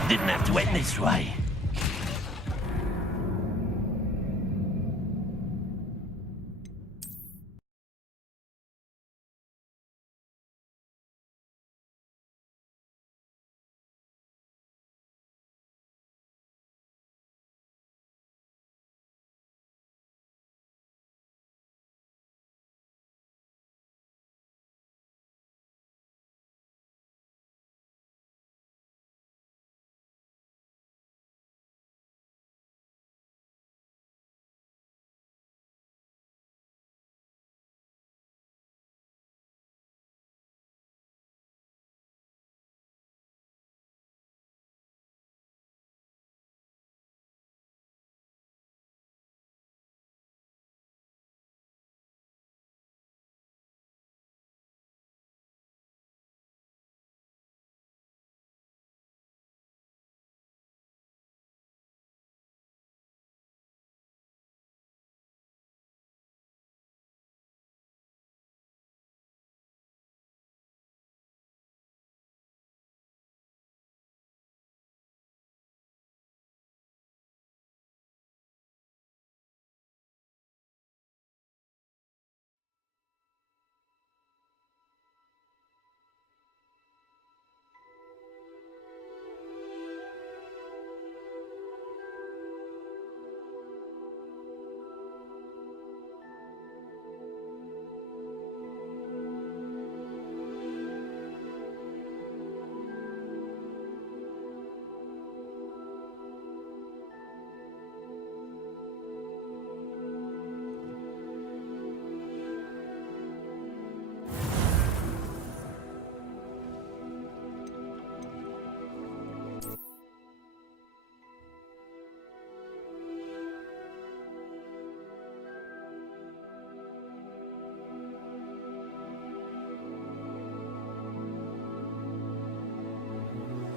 Didn't have to end this way.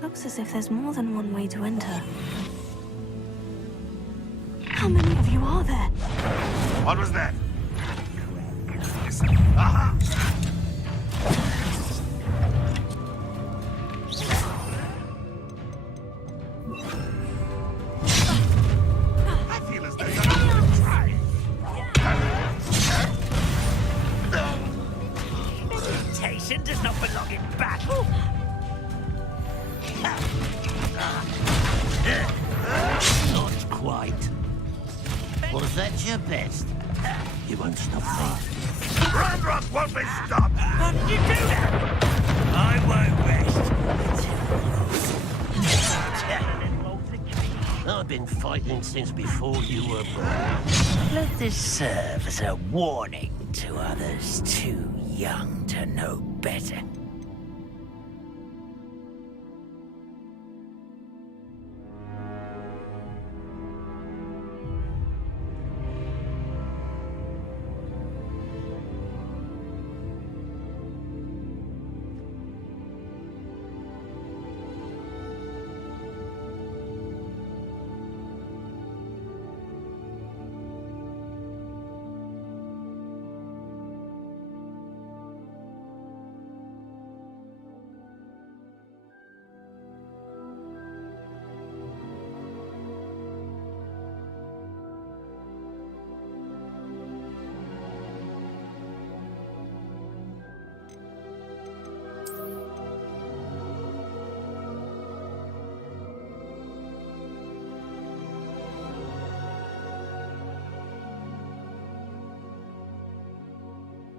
Looks as if there's more than one way to enter. How many of you are there? What was that? Aha! I feel as though you're not trying. Aggression does not belong in battle. Not quite. Was that your best? You won't stop me. Rock won't be stopped! How did you do that? I won't rest. I've been fighting since before you were born. Let this serve as a warning to others too young to know better.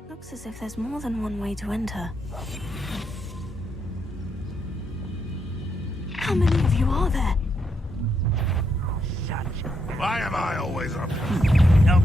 Looks as if there's more than one way to enter. How many of you are there? Why am I always up? No.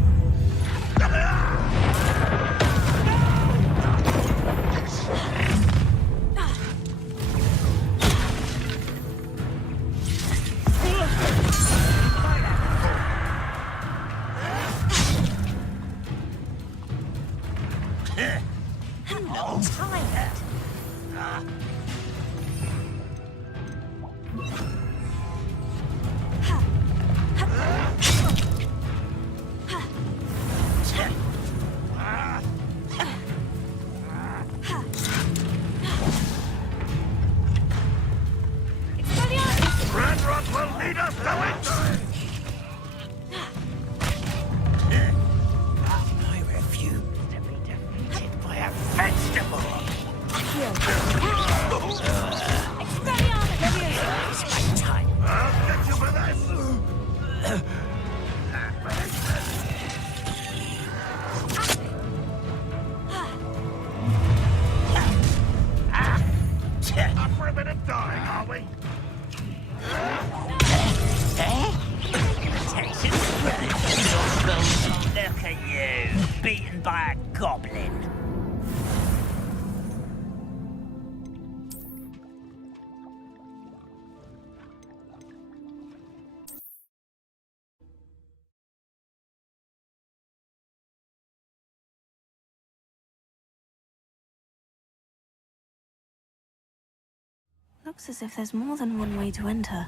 Looks as if there's more than one way to enter.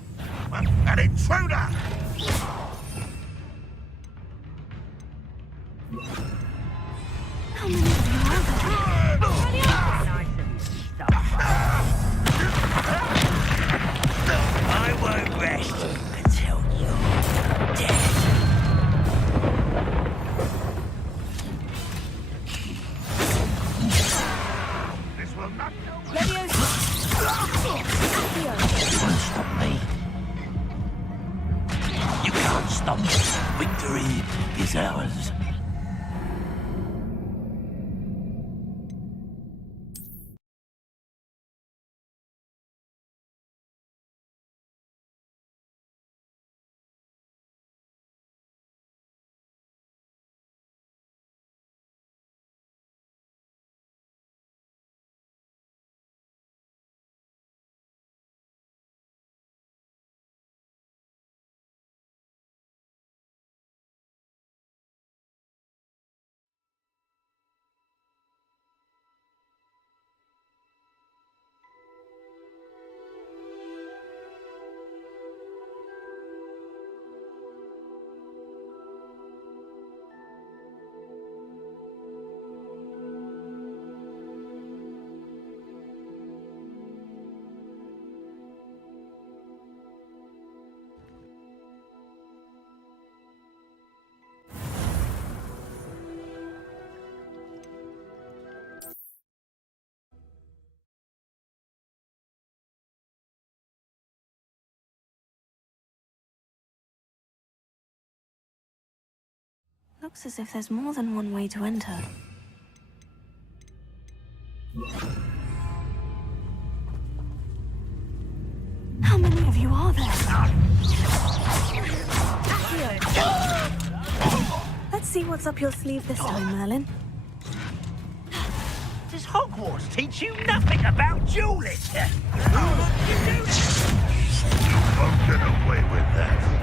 An intruder! How many of you are there? I won't rest until you're dead. This will not go. You won't stop me. You can't stop us. Victory is ours. Looks as if there's more than one way to enter. How many of you are there? Let's see what's up your sleeve this time, Merlin. Does Hogwarts teach you nothing about dueling? You won't get away with that.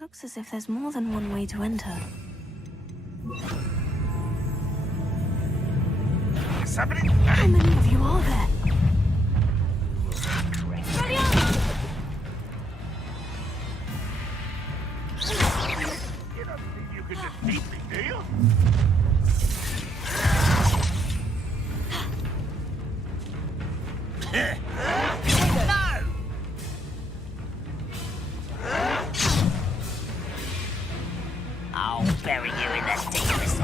Looks as if there's more than one way to enter. Somebody? How many of you are there? You don't think you can defeat me, do you? No! I'll bury you in the deepest.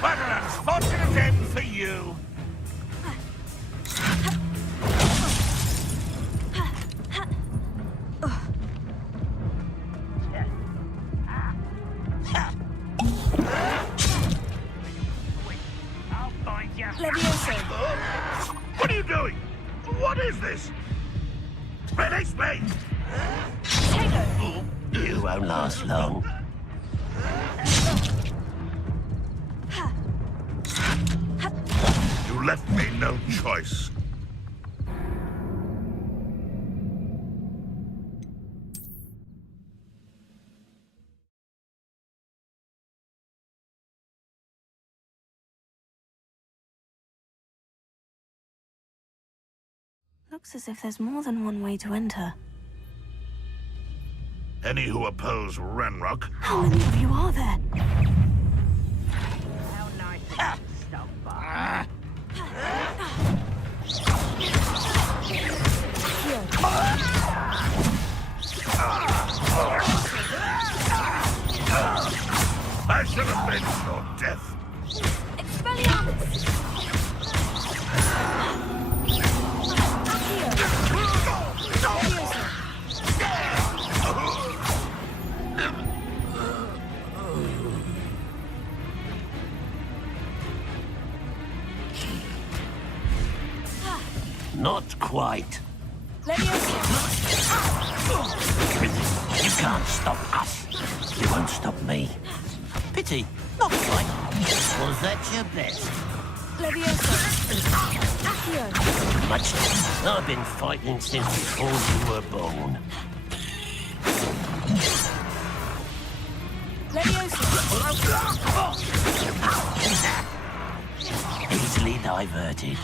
What an unfortunate end for you! I'll find you. What are you doing? What is this? Release me! You won't last long. You left me no choice. Looks as if there's more than one way to enter. Any who oppose Renrock. How many of you are there? How nice to stop by. I should have been your death. Expelliarmus! Not quite. Let me You can't stop us. You won't stop me. Pity, not quite. Was that your best? Much. I've been fighting since before you were born. Easily diverted.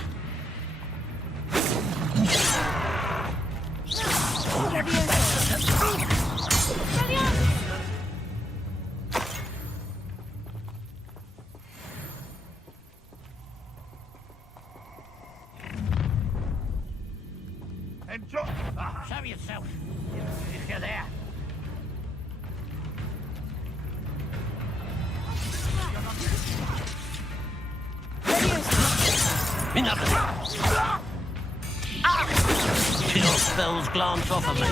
Enjoy. Show yourself, if you're there. Enough of it. Your spells glance off of me.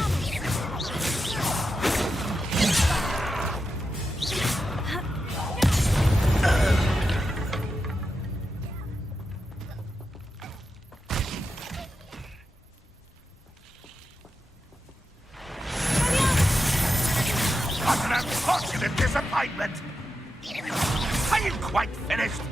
What an unfortunate disappointment! Are you quite finished?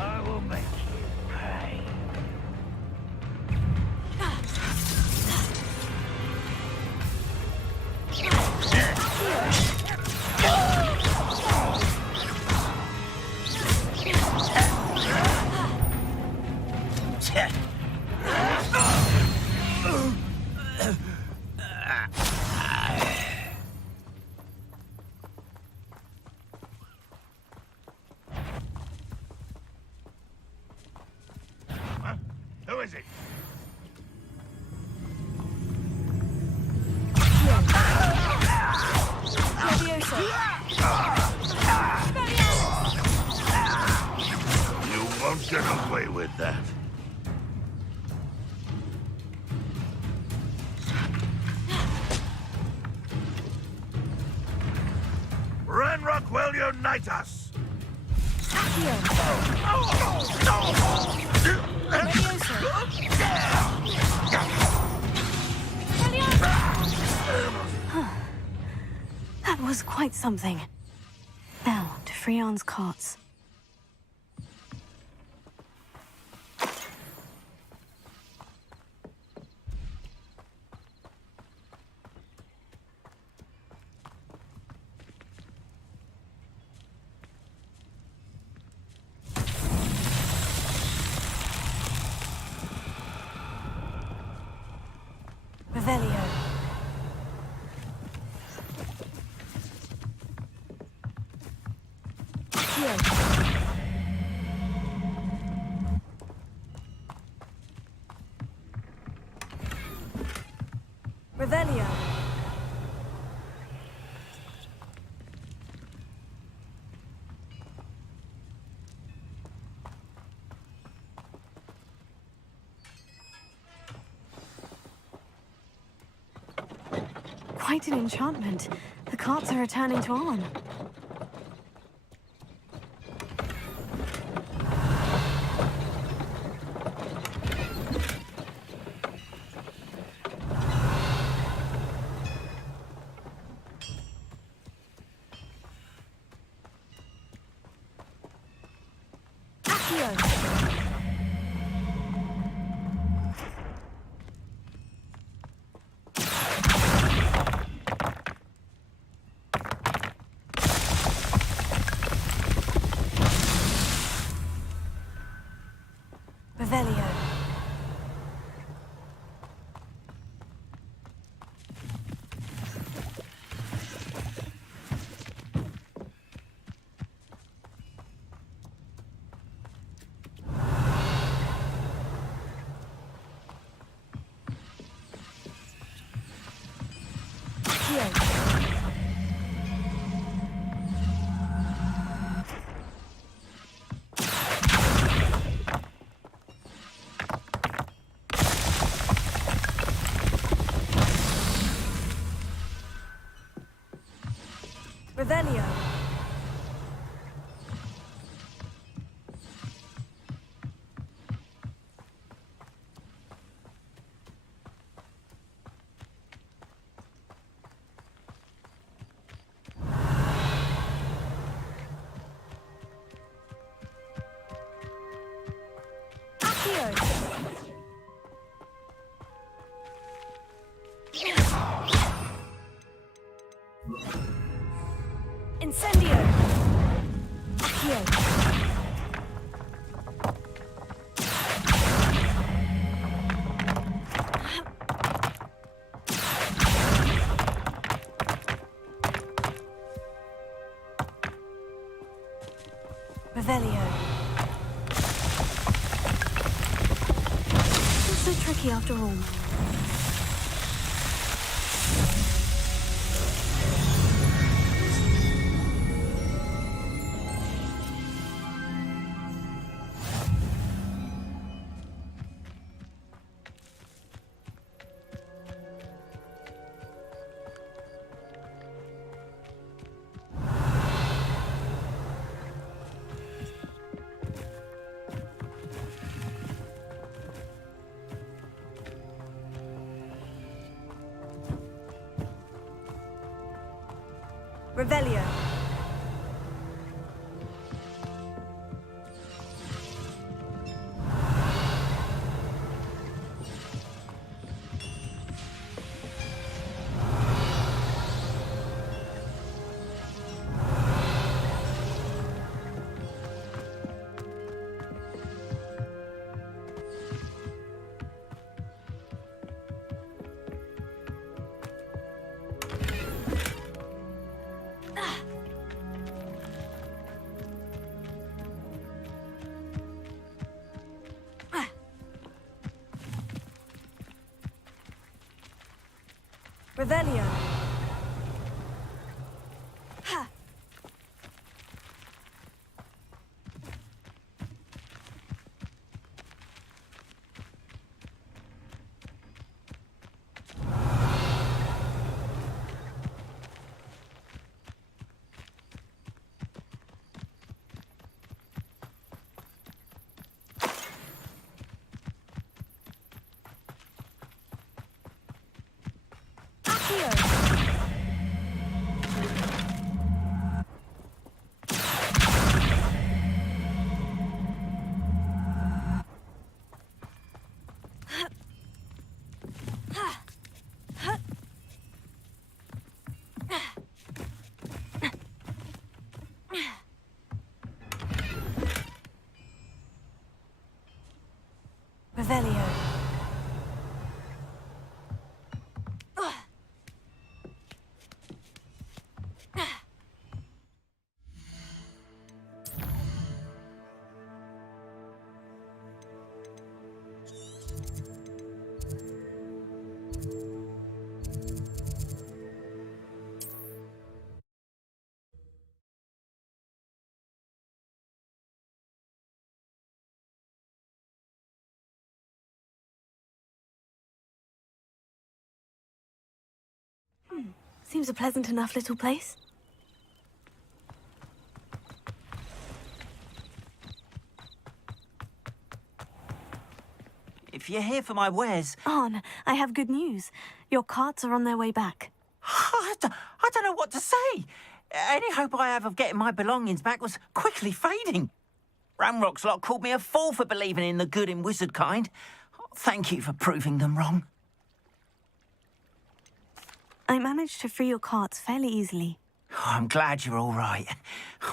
I will make you pay. Who is it? You won't get away with that. Ranrock will unite us! That was quite something. Now, to Freon's carts. Revelio. Revelio. Quite an enchantment. The carts are returning to Arn. Revelio. Revelio. Incendio! Accio! Revelio. It's so tricky after all. Revelio. Revelio. Ha. Revelio. Seems a pleasant enough little place. If you're here for my wares... Arn, I have good news. Your carts are on their way back. I don't know what to say. Any hope I have of getting my belongings back was quickly fading. Ramrock's lot called me a fool for believing in the good in wizard kind. Thank you for proving them wrong. I managed to free your carts fairly easily. Oh, I'm glad you're all right.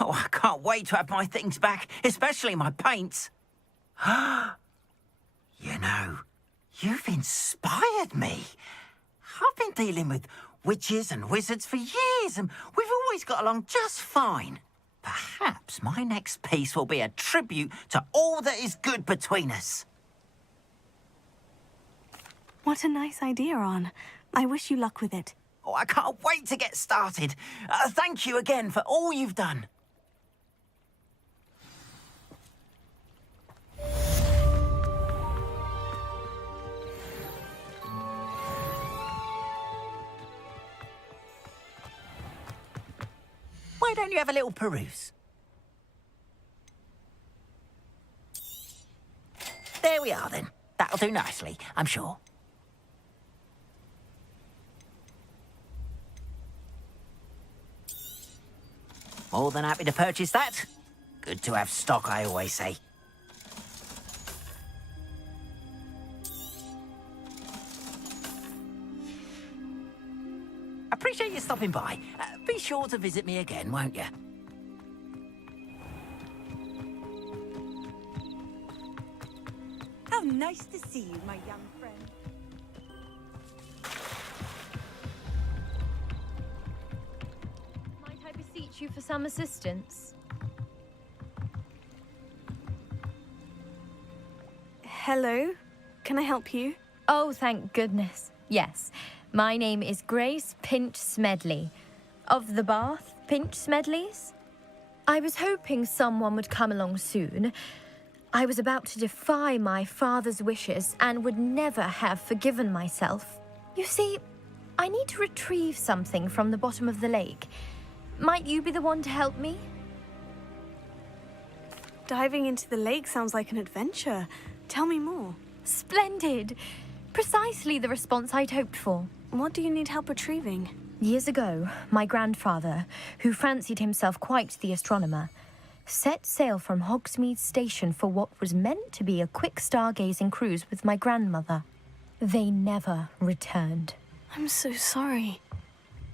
Oh, I can't wait to have my things back, especially my paints. You know, you've inspired me. I've been dealing with witches and wizards for years, and we've always got along just fine. Perhaps my next piece will be a tribute to all that is good between us. What a nice idea, Arn. I wish you luck with it. Oh, I can't wait to get started. Thank you again for all you've done. Why don't you have a little peruse? There we are, then. That'll do nicely, I'm sure. More than happy to purchase that. Good to have stock, I always say. Appreciate you stopping by. Be sure to visit me again, won't you? How nice to see you, my young friend. Might I beseech you for some assistance? Hello? Can I help you? Oh, thank goodness. Yes. My name is Grace Pinch Smedley. Of the Bath Pinch Smedleys? I was hoping someone would come along soon. I was about to defy my father's wishes and would never have forgiven myself. You see, I need to retrieve something from the bottom of the lake. Might you be the one to help me? Diving into the lake sounds like an adventure. Tell me more. Splendid! Precisely the response I'd hoped for. What do you need help retrieving? Years ago, my grandfather, who fancied himself quite the astronomer, set sail from Hogsmeade Station for what was meant to be a quick stargazing cruise with my grandmother. They never returned. I'm so sorry.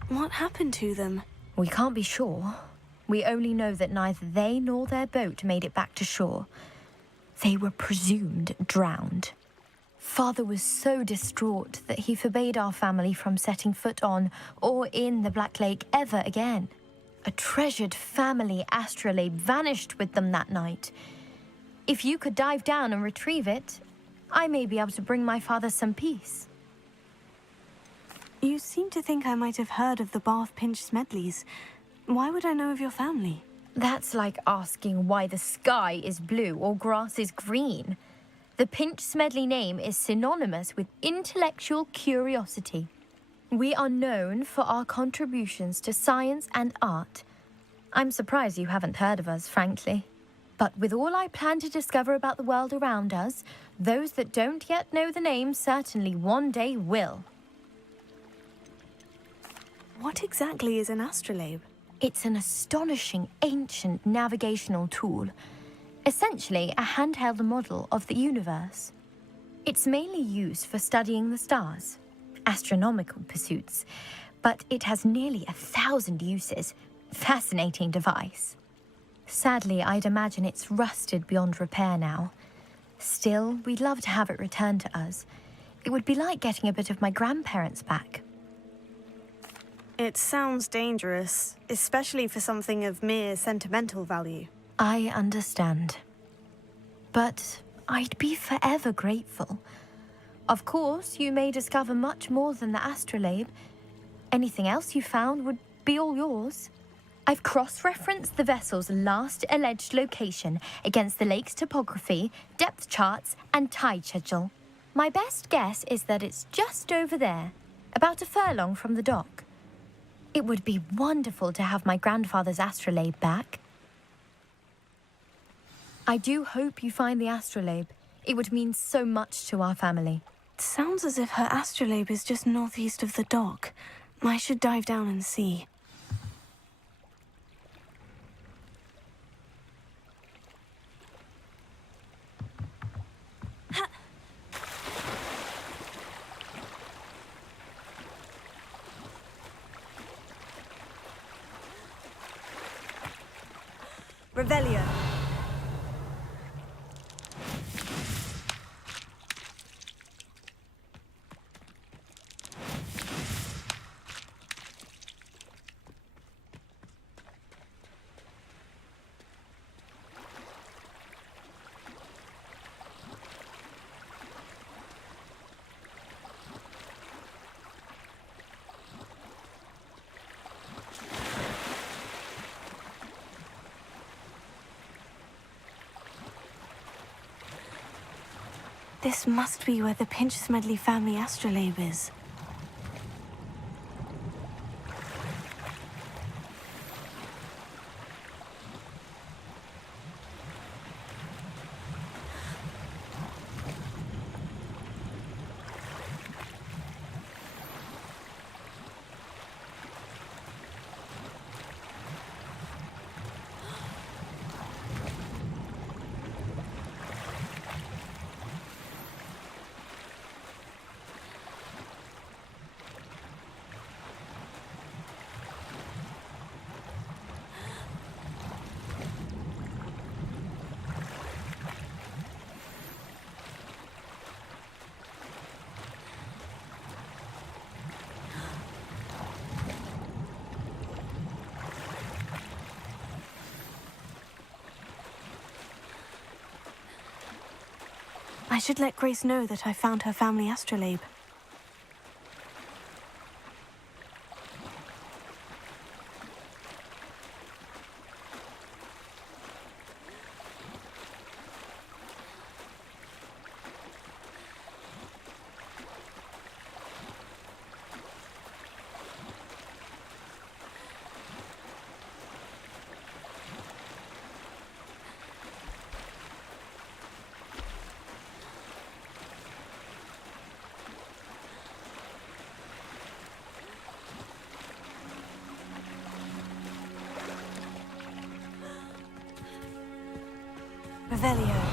What happened to them? We can't be sure. We only know that neither they nor their boat made it back to shore. They were presumed drowned. Father was so distraught that he forbade our family from setting foot on or in the Black Lake ever again. A treasured family astrolabe vanished with them that night. If you could dive down and retrieve it, I may be able to bring my father some peace. You seem to think I might have heard of the Bath Pinch Smedleys. Why would I know of your family? That's like asking why the sky is blue or grass is green. The Pinch Smedley name is synonymous with intellectual curiosity. We are known for our contributions to science and art. I'm surprised you haven't heard of us, frankly. But with all I plan to discover about the world around us, those that don't yet know the name certainly one day will. What exactly is an astrolabe? It's an astonishing ancient navigational tool. Essentially, a handheld model of the universe. It's mainly used for studying the stars, astronomical pursuits, but it has nearly 1,000 uses. Fascinating device. Sadly, I'd imagine it's rusted beyond repair now. Still, we'd love to have it returned to us. It would be like getting a bit of my grandparents back. It sounds dangerous, especially for something of mere sentimental value. I understand. But I'd be forever grateful. Of course, you may discover much more than the astrolabe. Anything else you found would be all yours. I've cross-referenced the vessel's last alleged location against the lake's topography, depth charts, and tide schedule. My best guess is that it's just over there, about a furlong from the dock. It would be wonderful to have my grandfather's astrolabe back. I do hope you find the astrolabe. It would mean so much to our family. It sounds as if her astrolabe is just northeast of the dock. I should dive down and see. Revelio. This must be where the Pinch Smedley family astrolabe is. I should let Grace know that I found her family astrolabe. Revelio.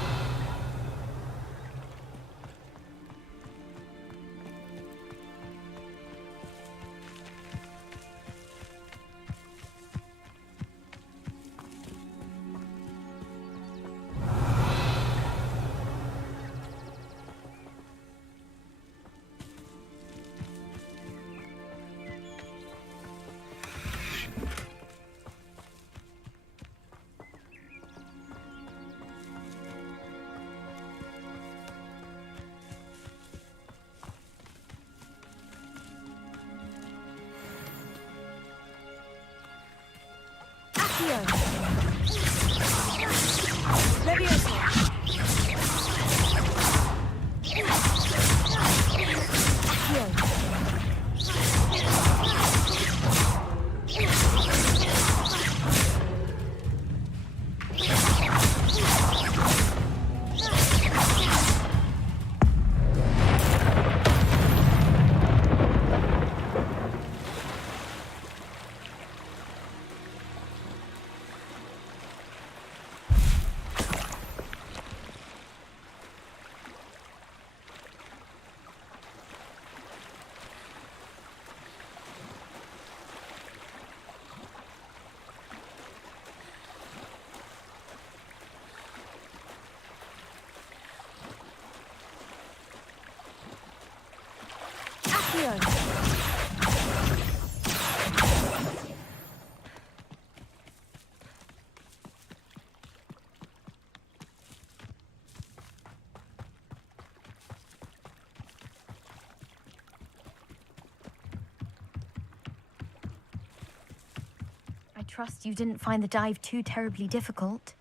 I trust you didn't find the dive too terribly difficult.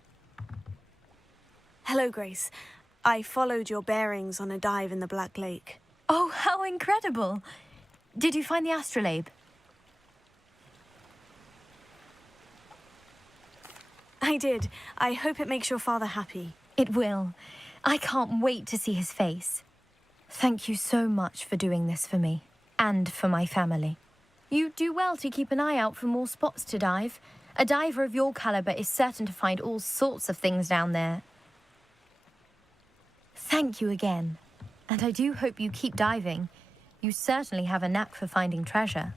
Hello, Grace. I followed your bearings on a dive in the Black Lake. Oh, how incredible! Did you find the astrolabe? I did. I hope it makes your father happy. It will. I can't wait to see his face. Thank you so much for doing this for me, and for my family. You do well to keep an eye out for more spots to dive. A diver of your caliber is certain to find all sorts of things down there. Thank you again. And I do hope you keep diving. You certainly have a knack for finding treasure.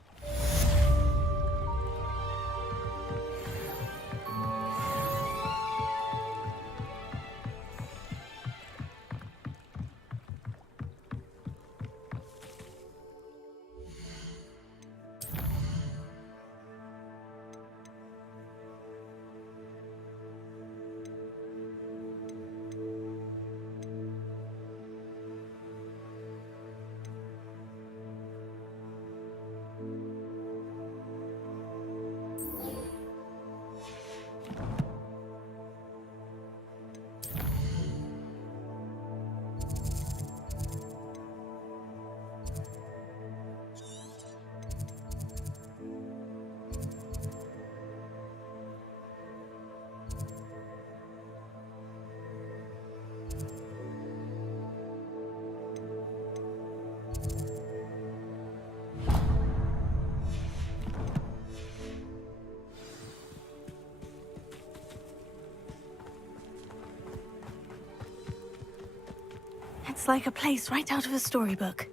It's like a place right out of a storybook.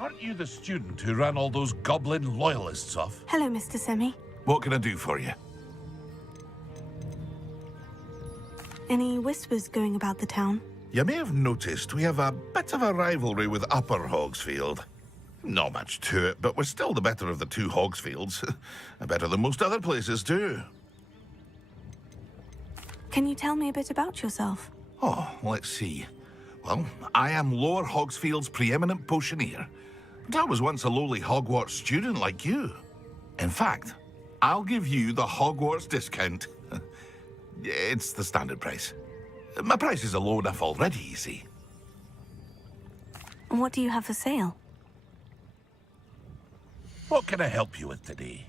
Aren't you the student who ran all those goblin loyalists off? Hello, Mr. Semi. What can I do for you? Any whispers going about the town? You may have noticed we have a bit of a rivalry with Upper Hogsfield. Not much to it, but we're still the better of the two Hogsfields. Better than most other places, too. Can you tell me a bit about yourself? Oh, let's see. Well, I am Lower Hogsfield's preeminent potioneer. But I was once a lowly Hogwarts student like you. In fact, I'll give you the Hogwarts discount. It's the standard price. My prices are low enough already, you see. What do you have for sale? What can I help you with today?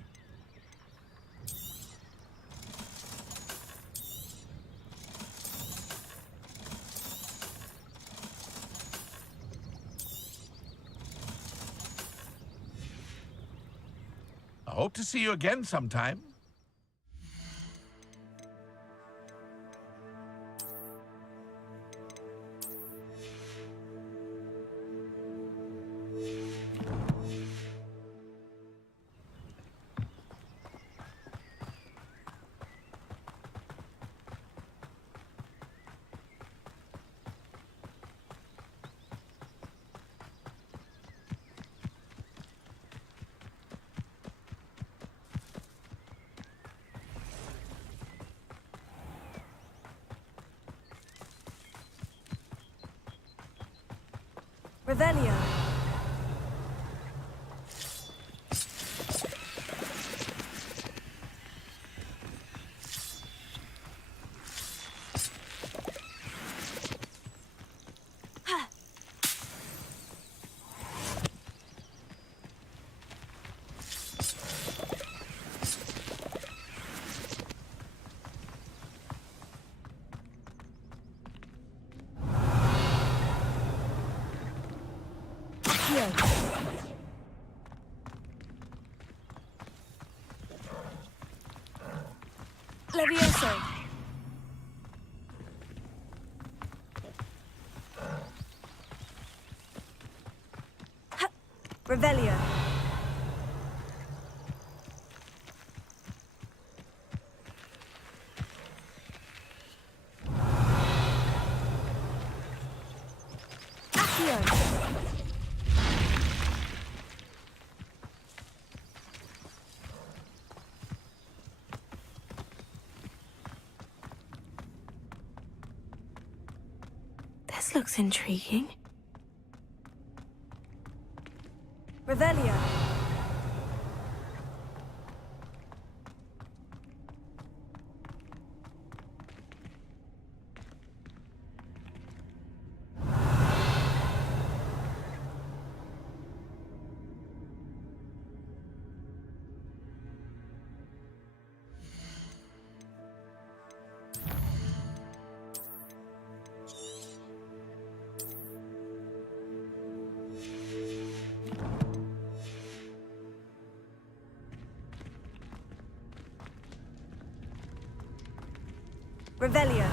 I hope to see you again sometime. Revelio. Levioso. Revelio. Accio. This looks intriguing. Revelio. Revelio.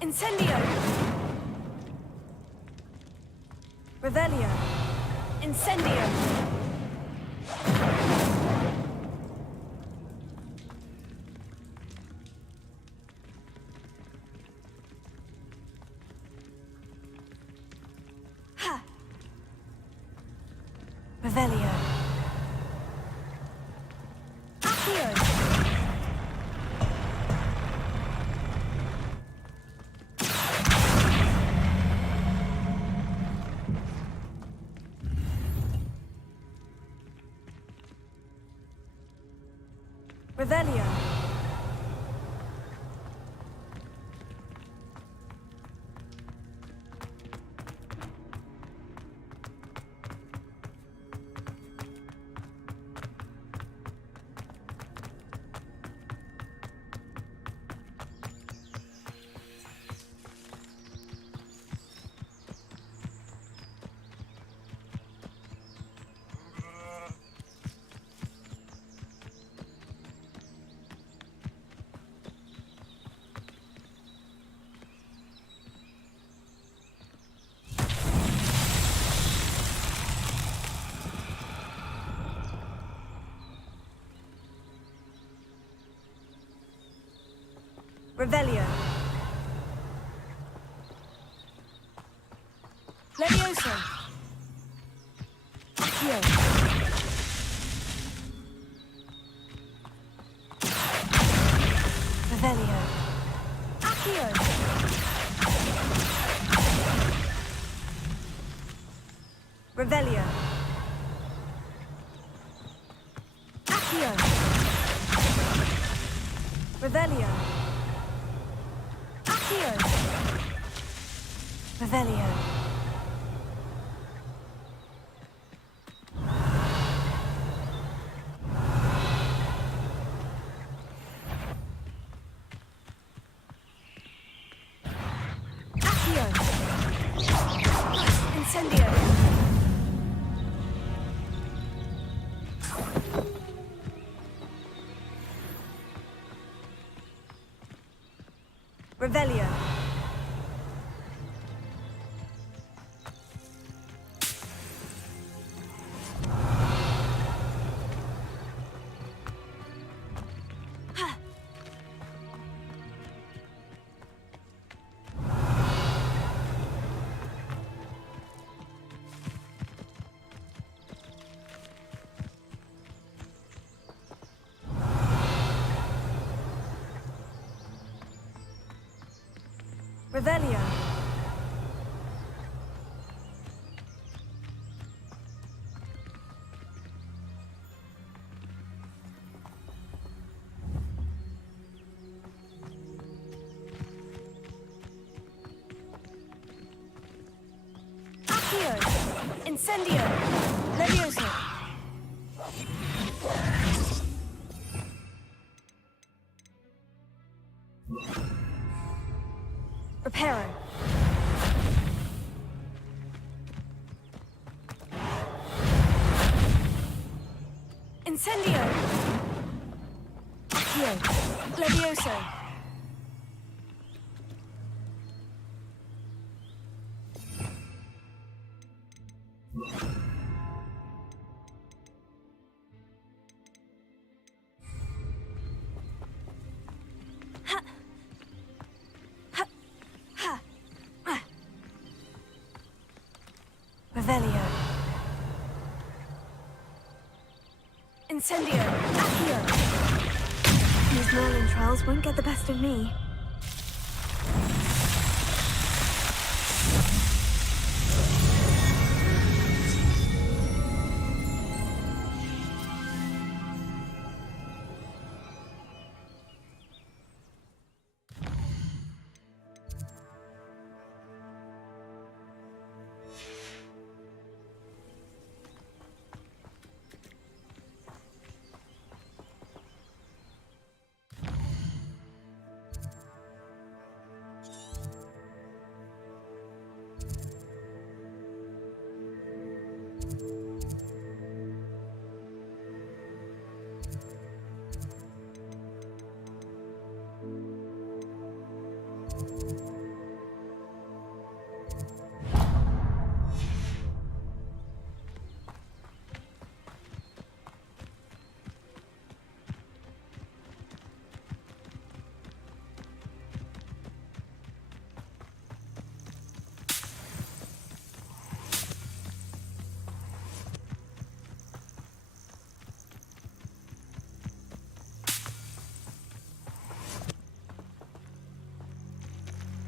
Incendio. Revelio. Incendio. Revelio. Accio. Revelio. Revelio. Levioso. Accio. Revelio. Accio. Revelio. Accio. Revelio. Accio. Revelio. Accio. Incendio. Revelio. Revelio. Accio. Incendio. Levioso. Reparo. Incendio. Accio. Levioso. Revelio. Incendio. Accio. These Merlin trials won't get the best of me.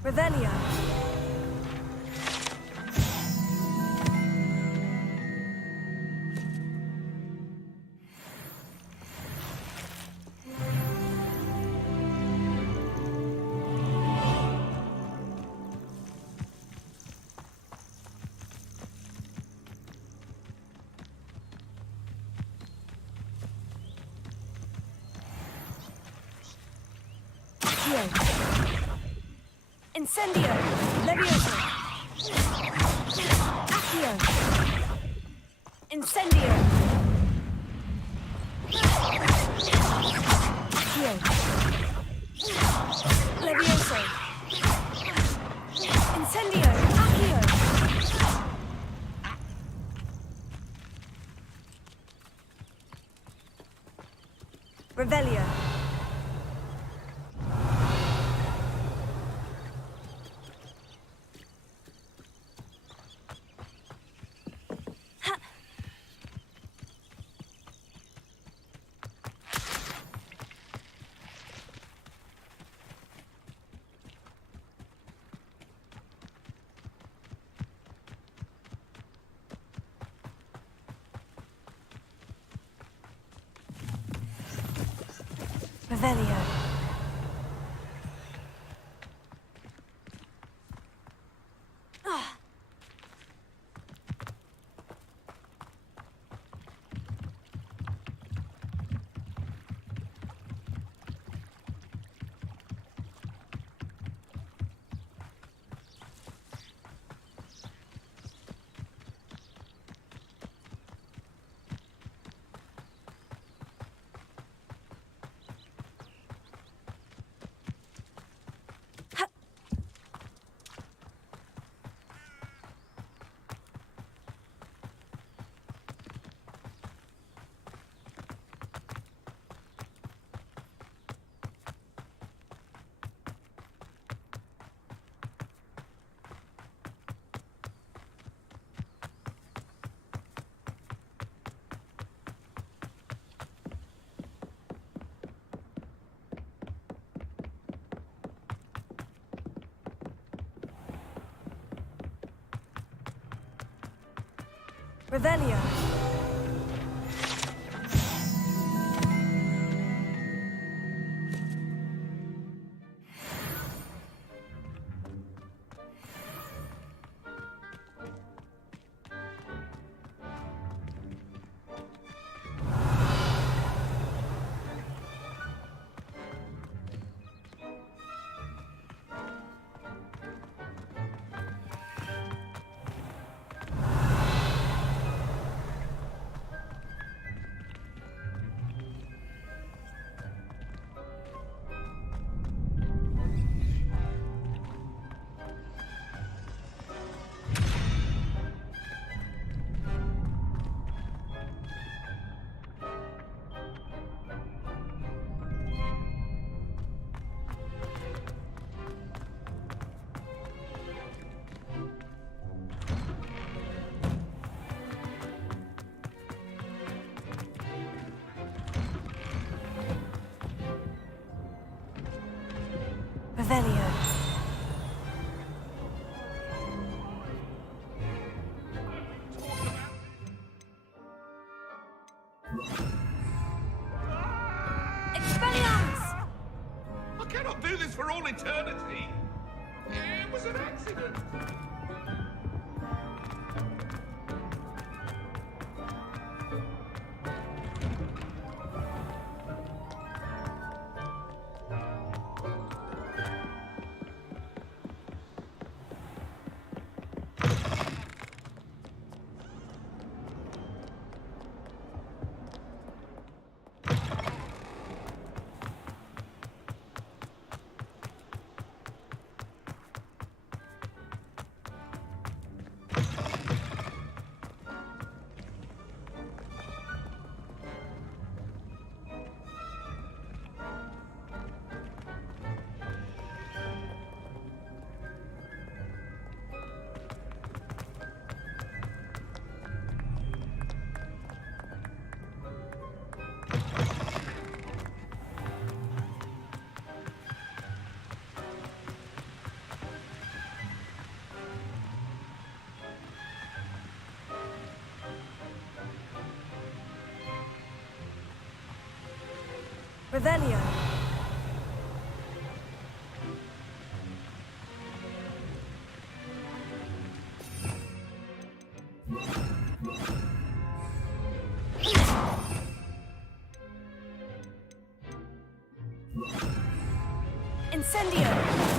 Revelio. Incendio. Levioso. Accio. Incendio. Accio. Levioso. Incendio. Accio. Revelio. Revelio. Revelio. Revelio. I cannot do this for all eternity. It was an accident. Revelio. Incendio.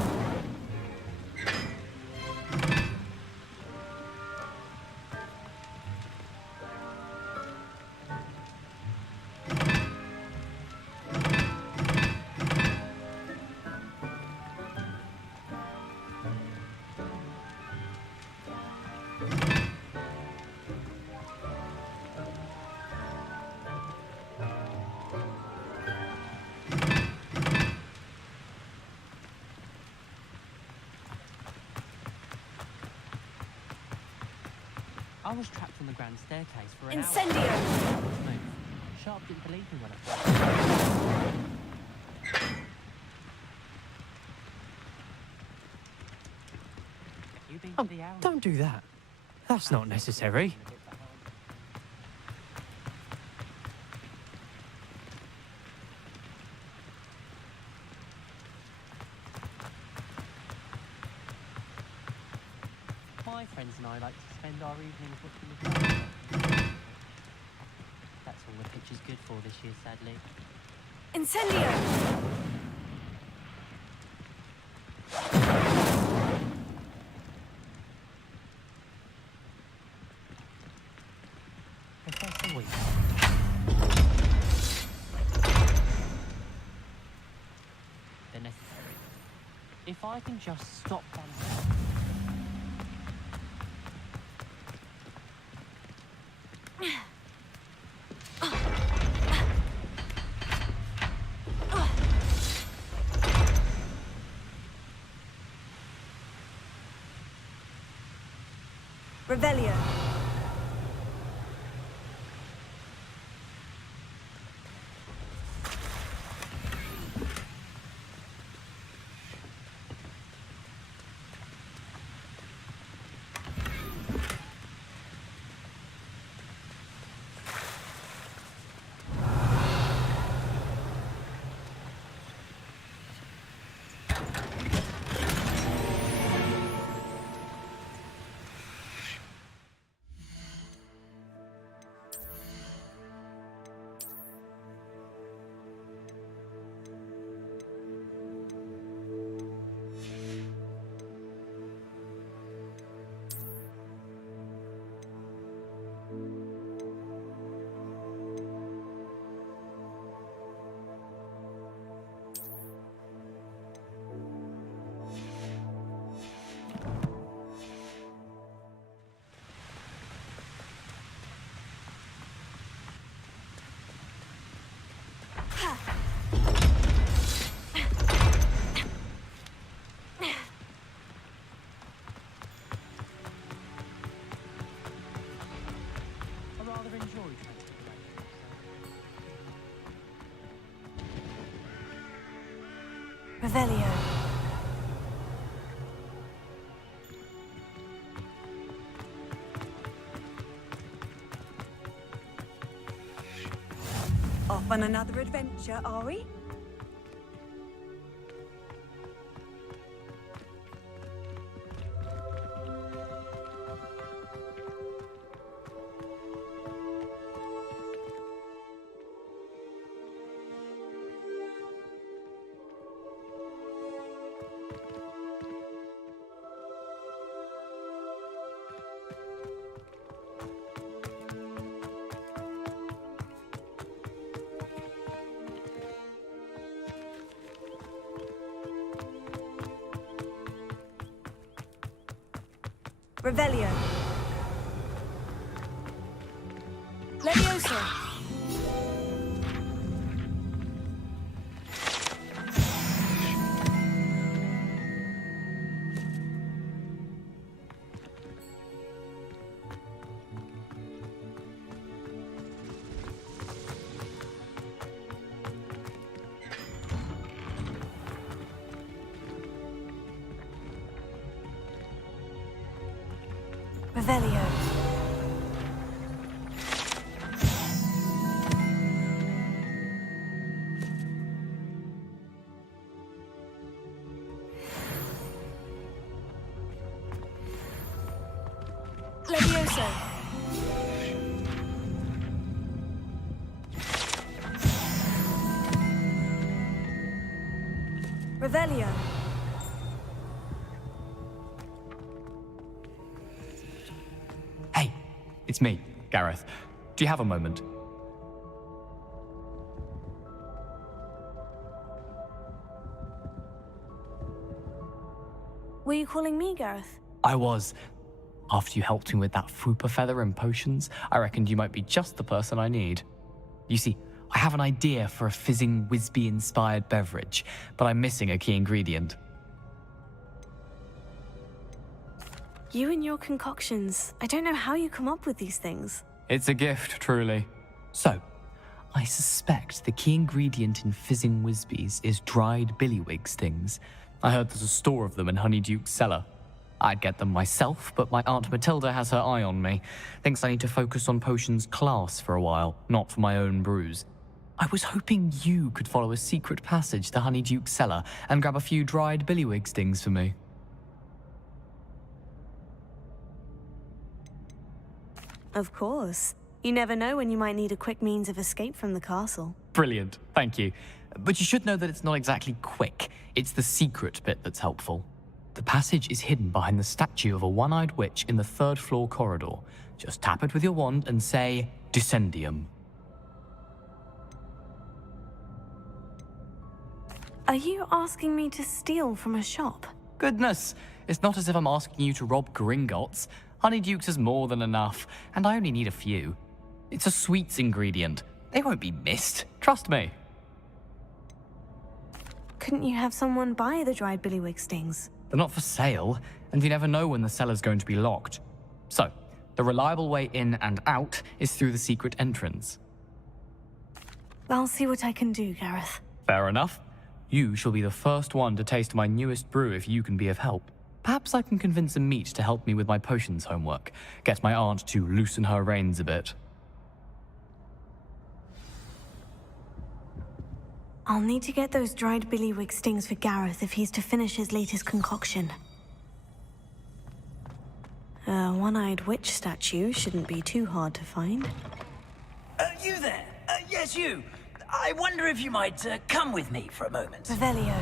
I was trapped on the grand staircase for an Incendio. hour. Sharp didn't believe me when I You been to the hour? Don't do that. That's not necessary. my friends and I like to spend our evenings watching the film. That's all the pitch is good for this year, sadly. Incendio! Professor Week. They're necessary. If I can just stop them. Revelio. Revelio. Off on another adventure, are we? Revelio. Levioso. Revelio. Levioso. Revelio. It's me, Gareth. Do you have a moment? Were you calling me, Gareth? I was. After you helped me with that fupa feather and potions, I reckoned you might be just the person I need. You see, I have an idea for a fizzing Whizbee-inspired beverage, but I'm missing a key ingredient. You and your concoctions. I don't know how you come up with these things. It's a gift, truly. So, I suspect the key ingredient in fizzing Whizbees is dried billywig stings. I heard there's a store of them in Honeyduke's cellar. I'd get them myself, but my Aunt Matilda has her eye on me. Thinks I need to focus on potions class for a while, not for my own brews. I was hoping you could follow a secret passage to Honeyduke's cellar and grab a few dried billywig stings for me. Of course. You never know when you might need a quick means of escape from the castle. Brilliant, thank you. But you should know that it's not exactly quick. It's the secret bit that's helpful. The passage is hidden behind the statue of a one-eyed witch in the 3rd floor corridor. Just tap it with your wand and say, Descendium. Are you asking me to steal from a shop? Goodness, it's not as if I'm asking you to rob Gringotts. Honeydukes is more than enough, and I only need a few. It's a sweets ingredient. They won't be missed, trust me. Couldn't you have someone buy the dried billywig stings? They're not for sale, and you never know when the cellar's going to be locked. So, the reliable way in and out is through the secret entrance. I'll see what I can do, Gareth. Fair enough. You shall be the first one to taste my newest brew if you can be of help. Perhaps I can convince a meat to help me with my potions homework. Get my aunt to loosen her reins a bit. I'll need to get those dried billywig stings for Gareth if he's to finish his latest concoction. A one-eyed witch statue shouldn't be too hard to find. You there? Yes, you. I wonder if you might come with me for a moment. Revelio.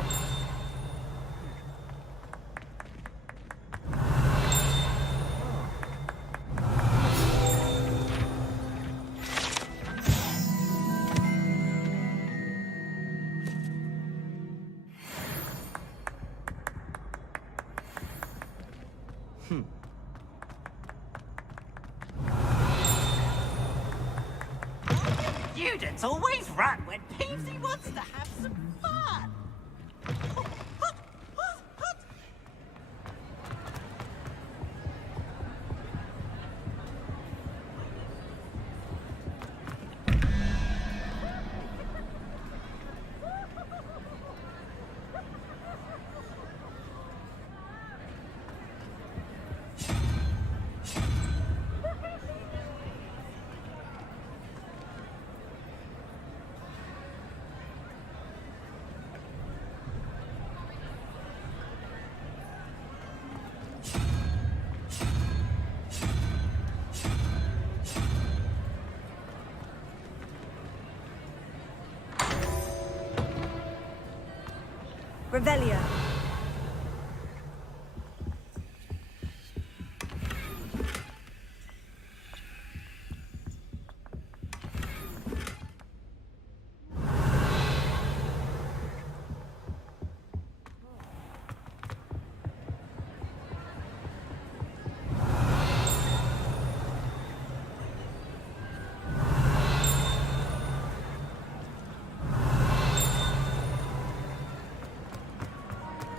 Students always run when Peasy wants to have some fun. Revelio.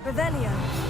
Revelio.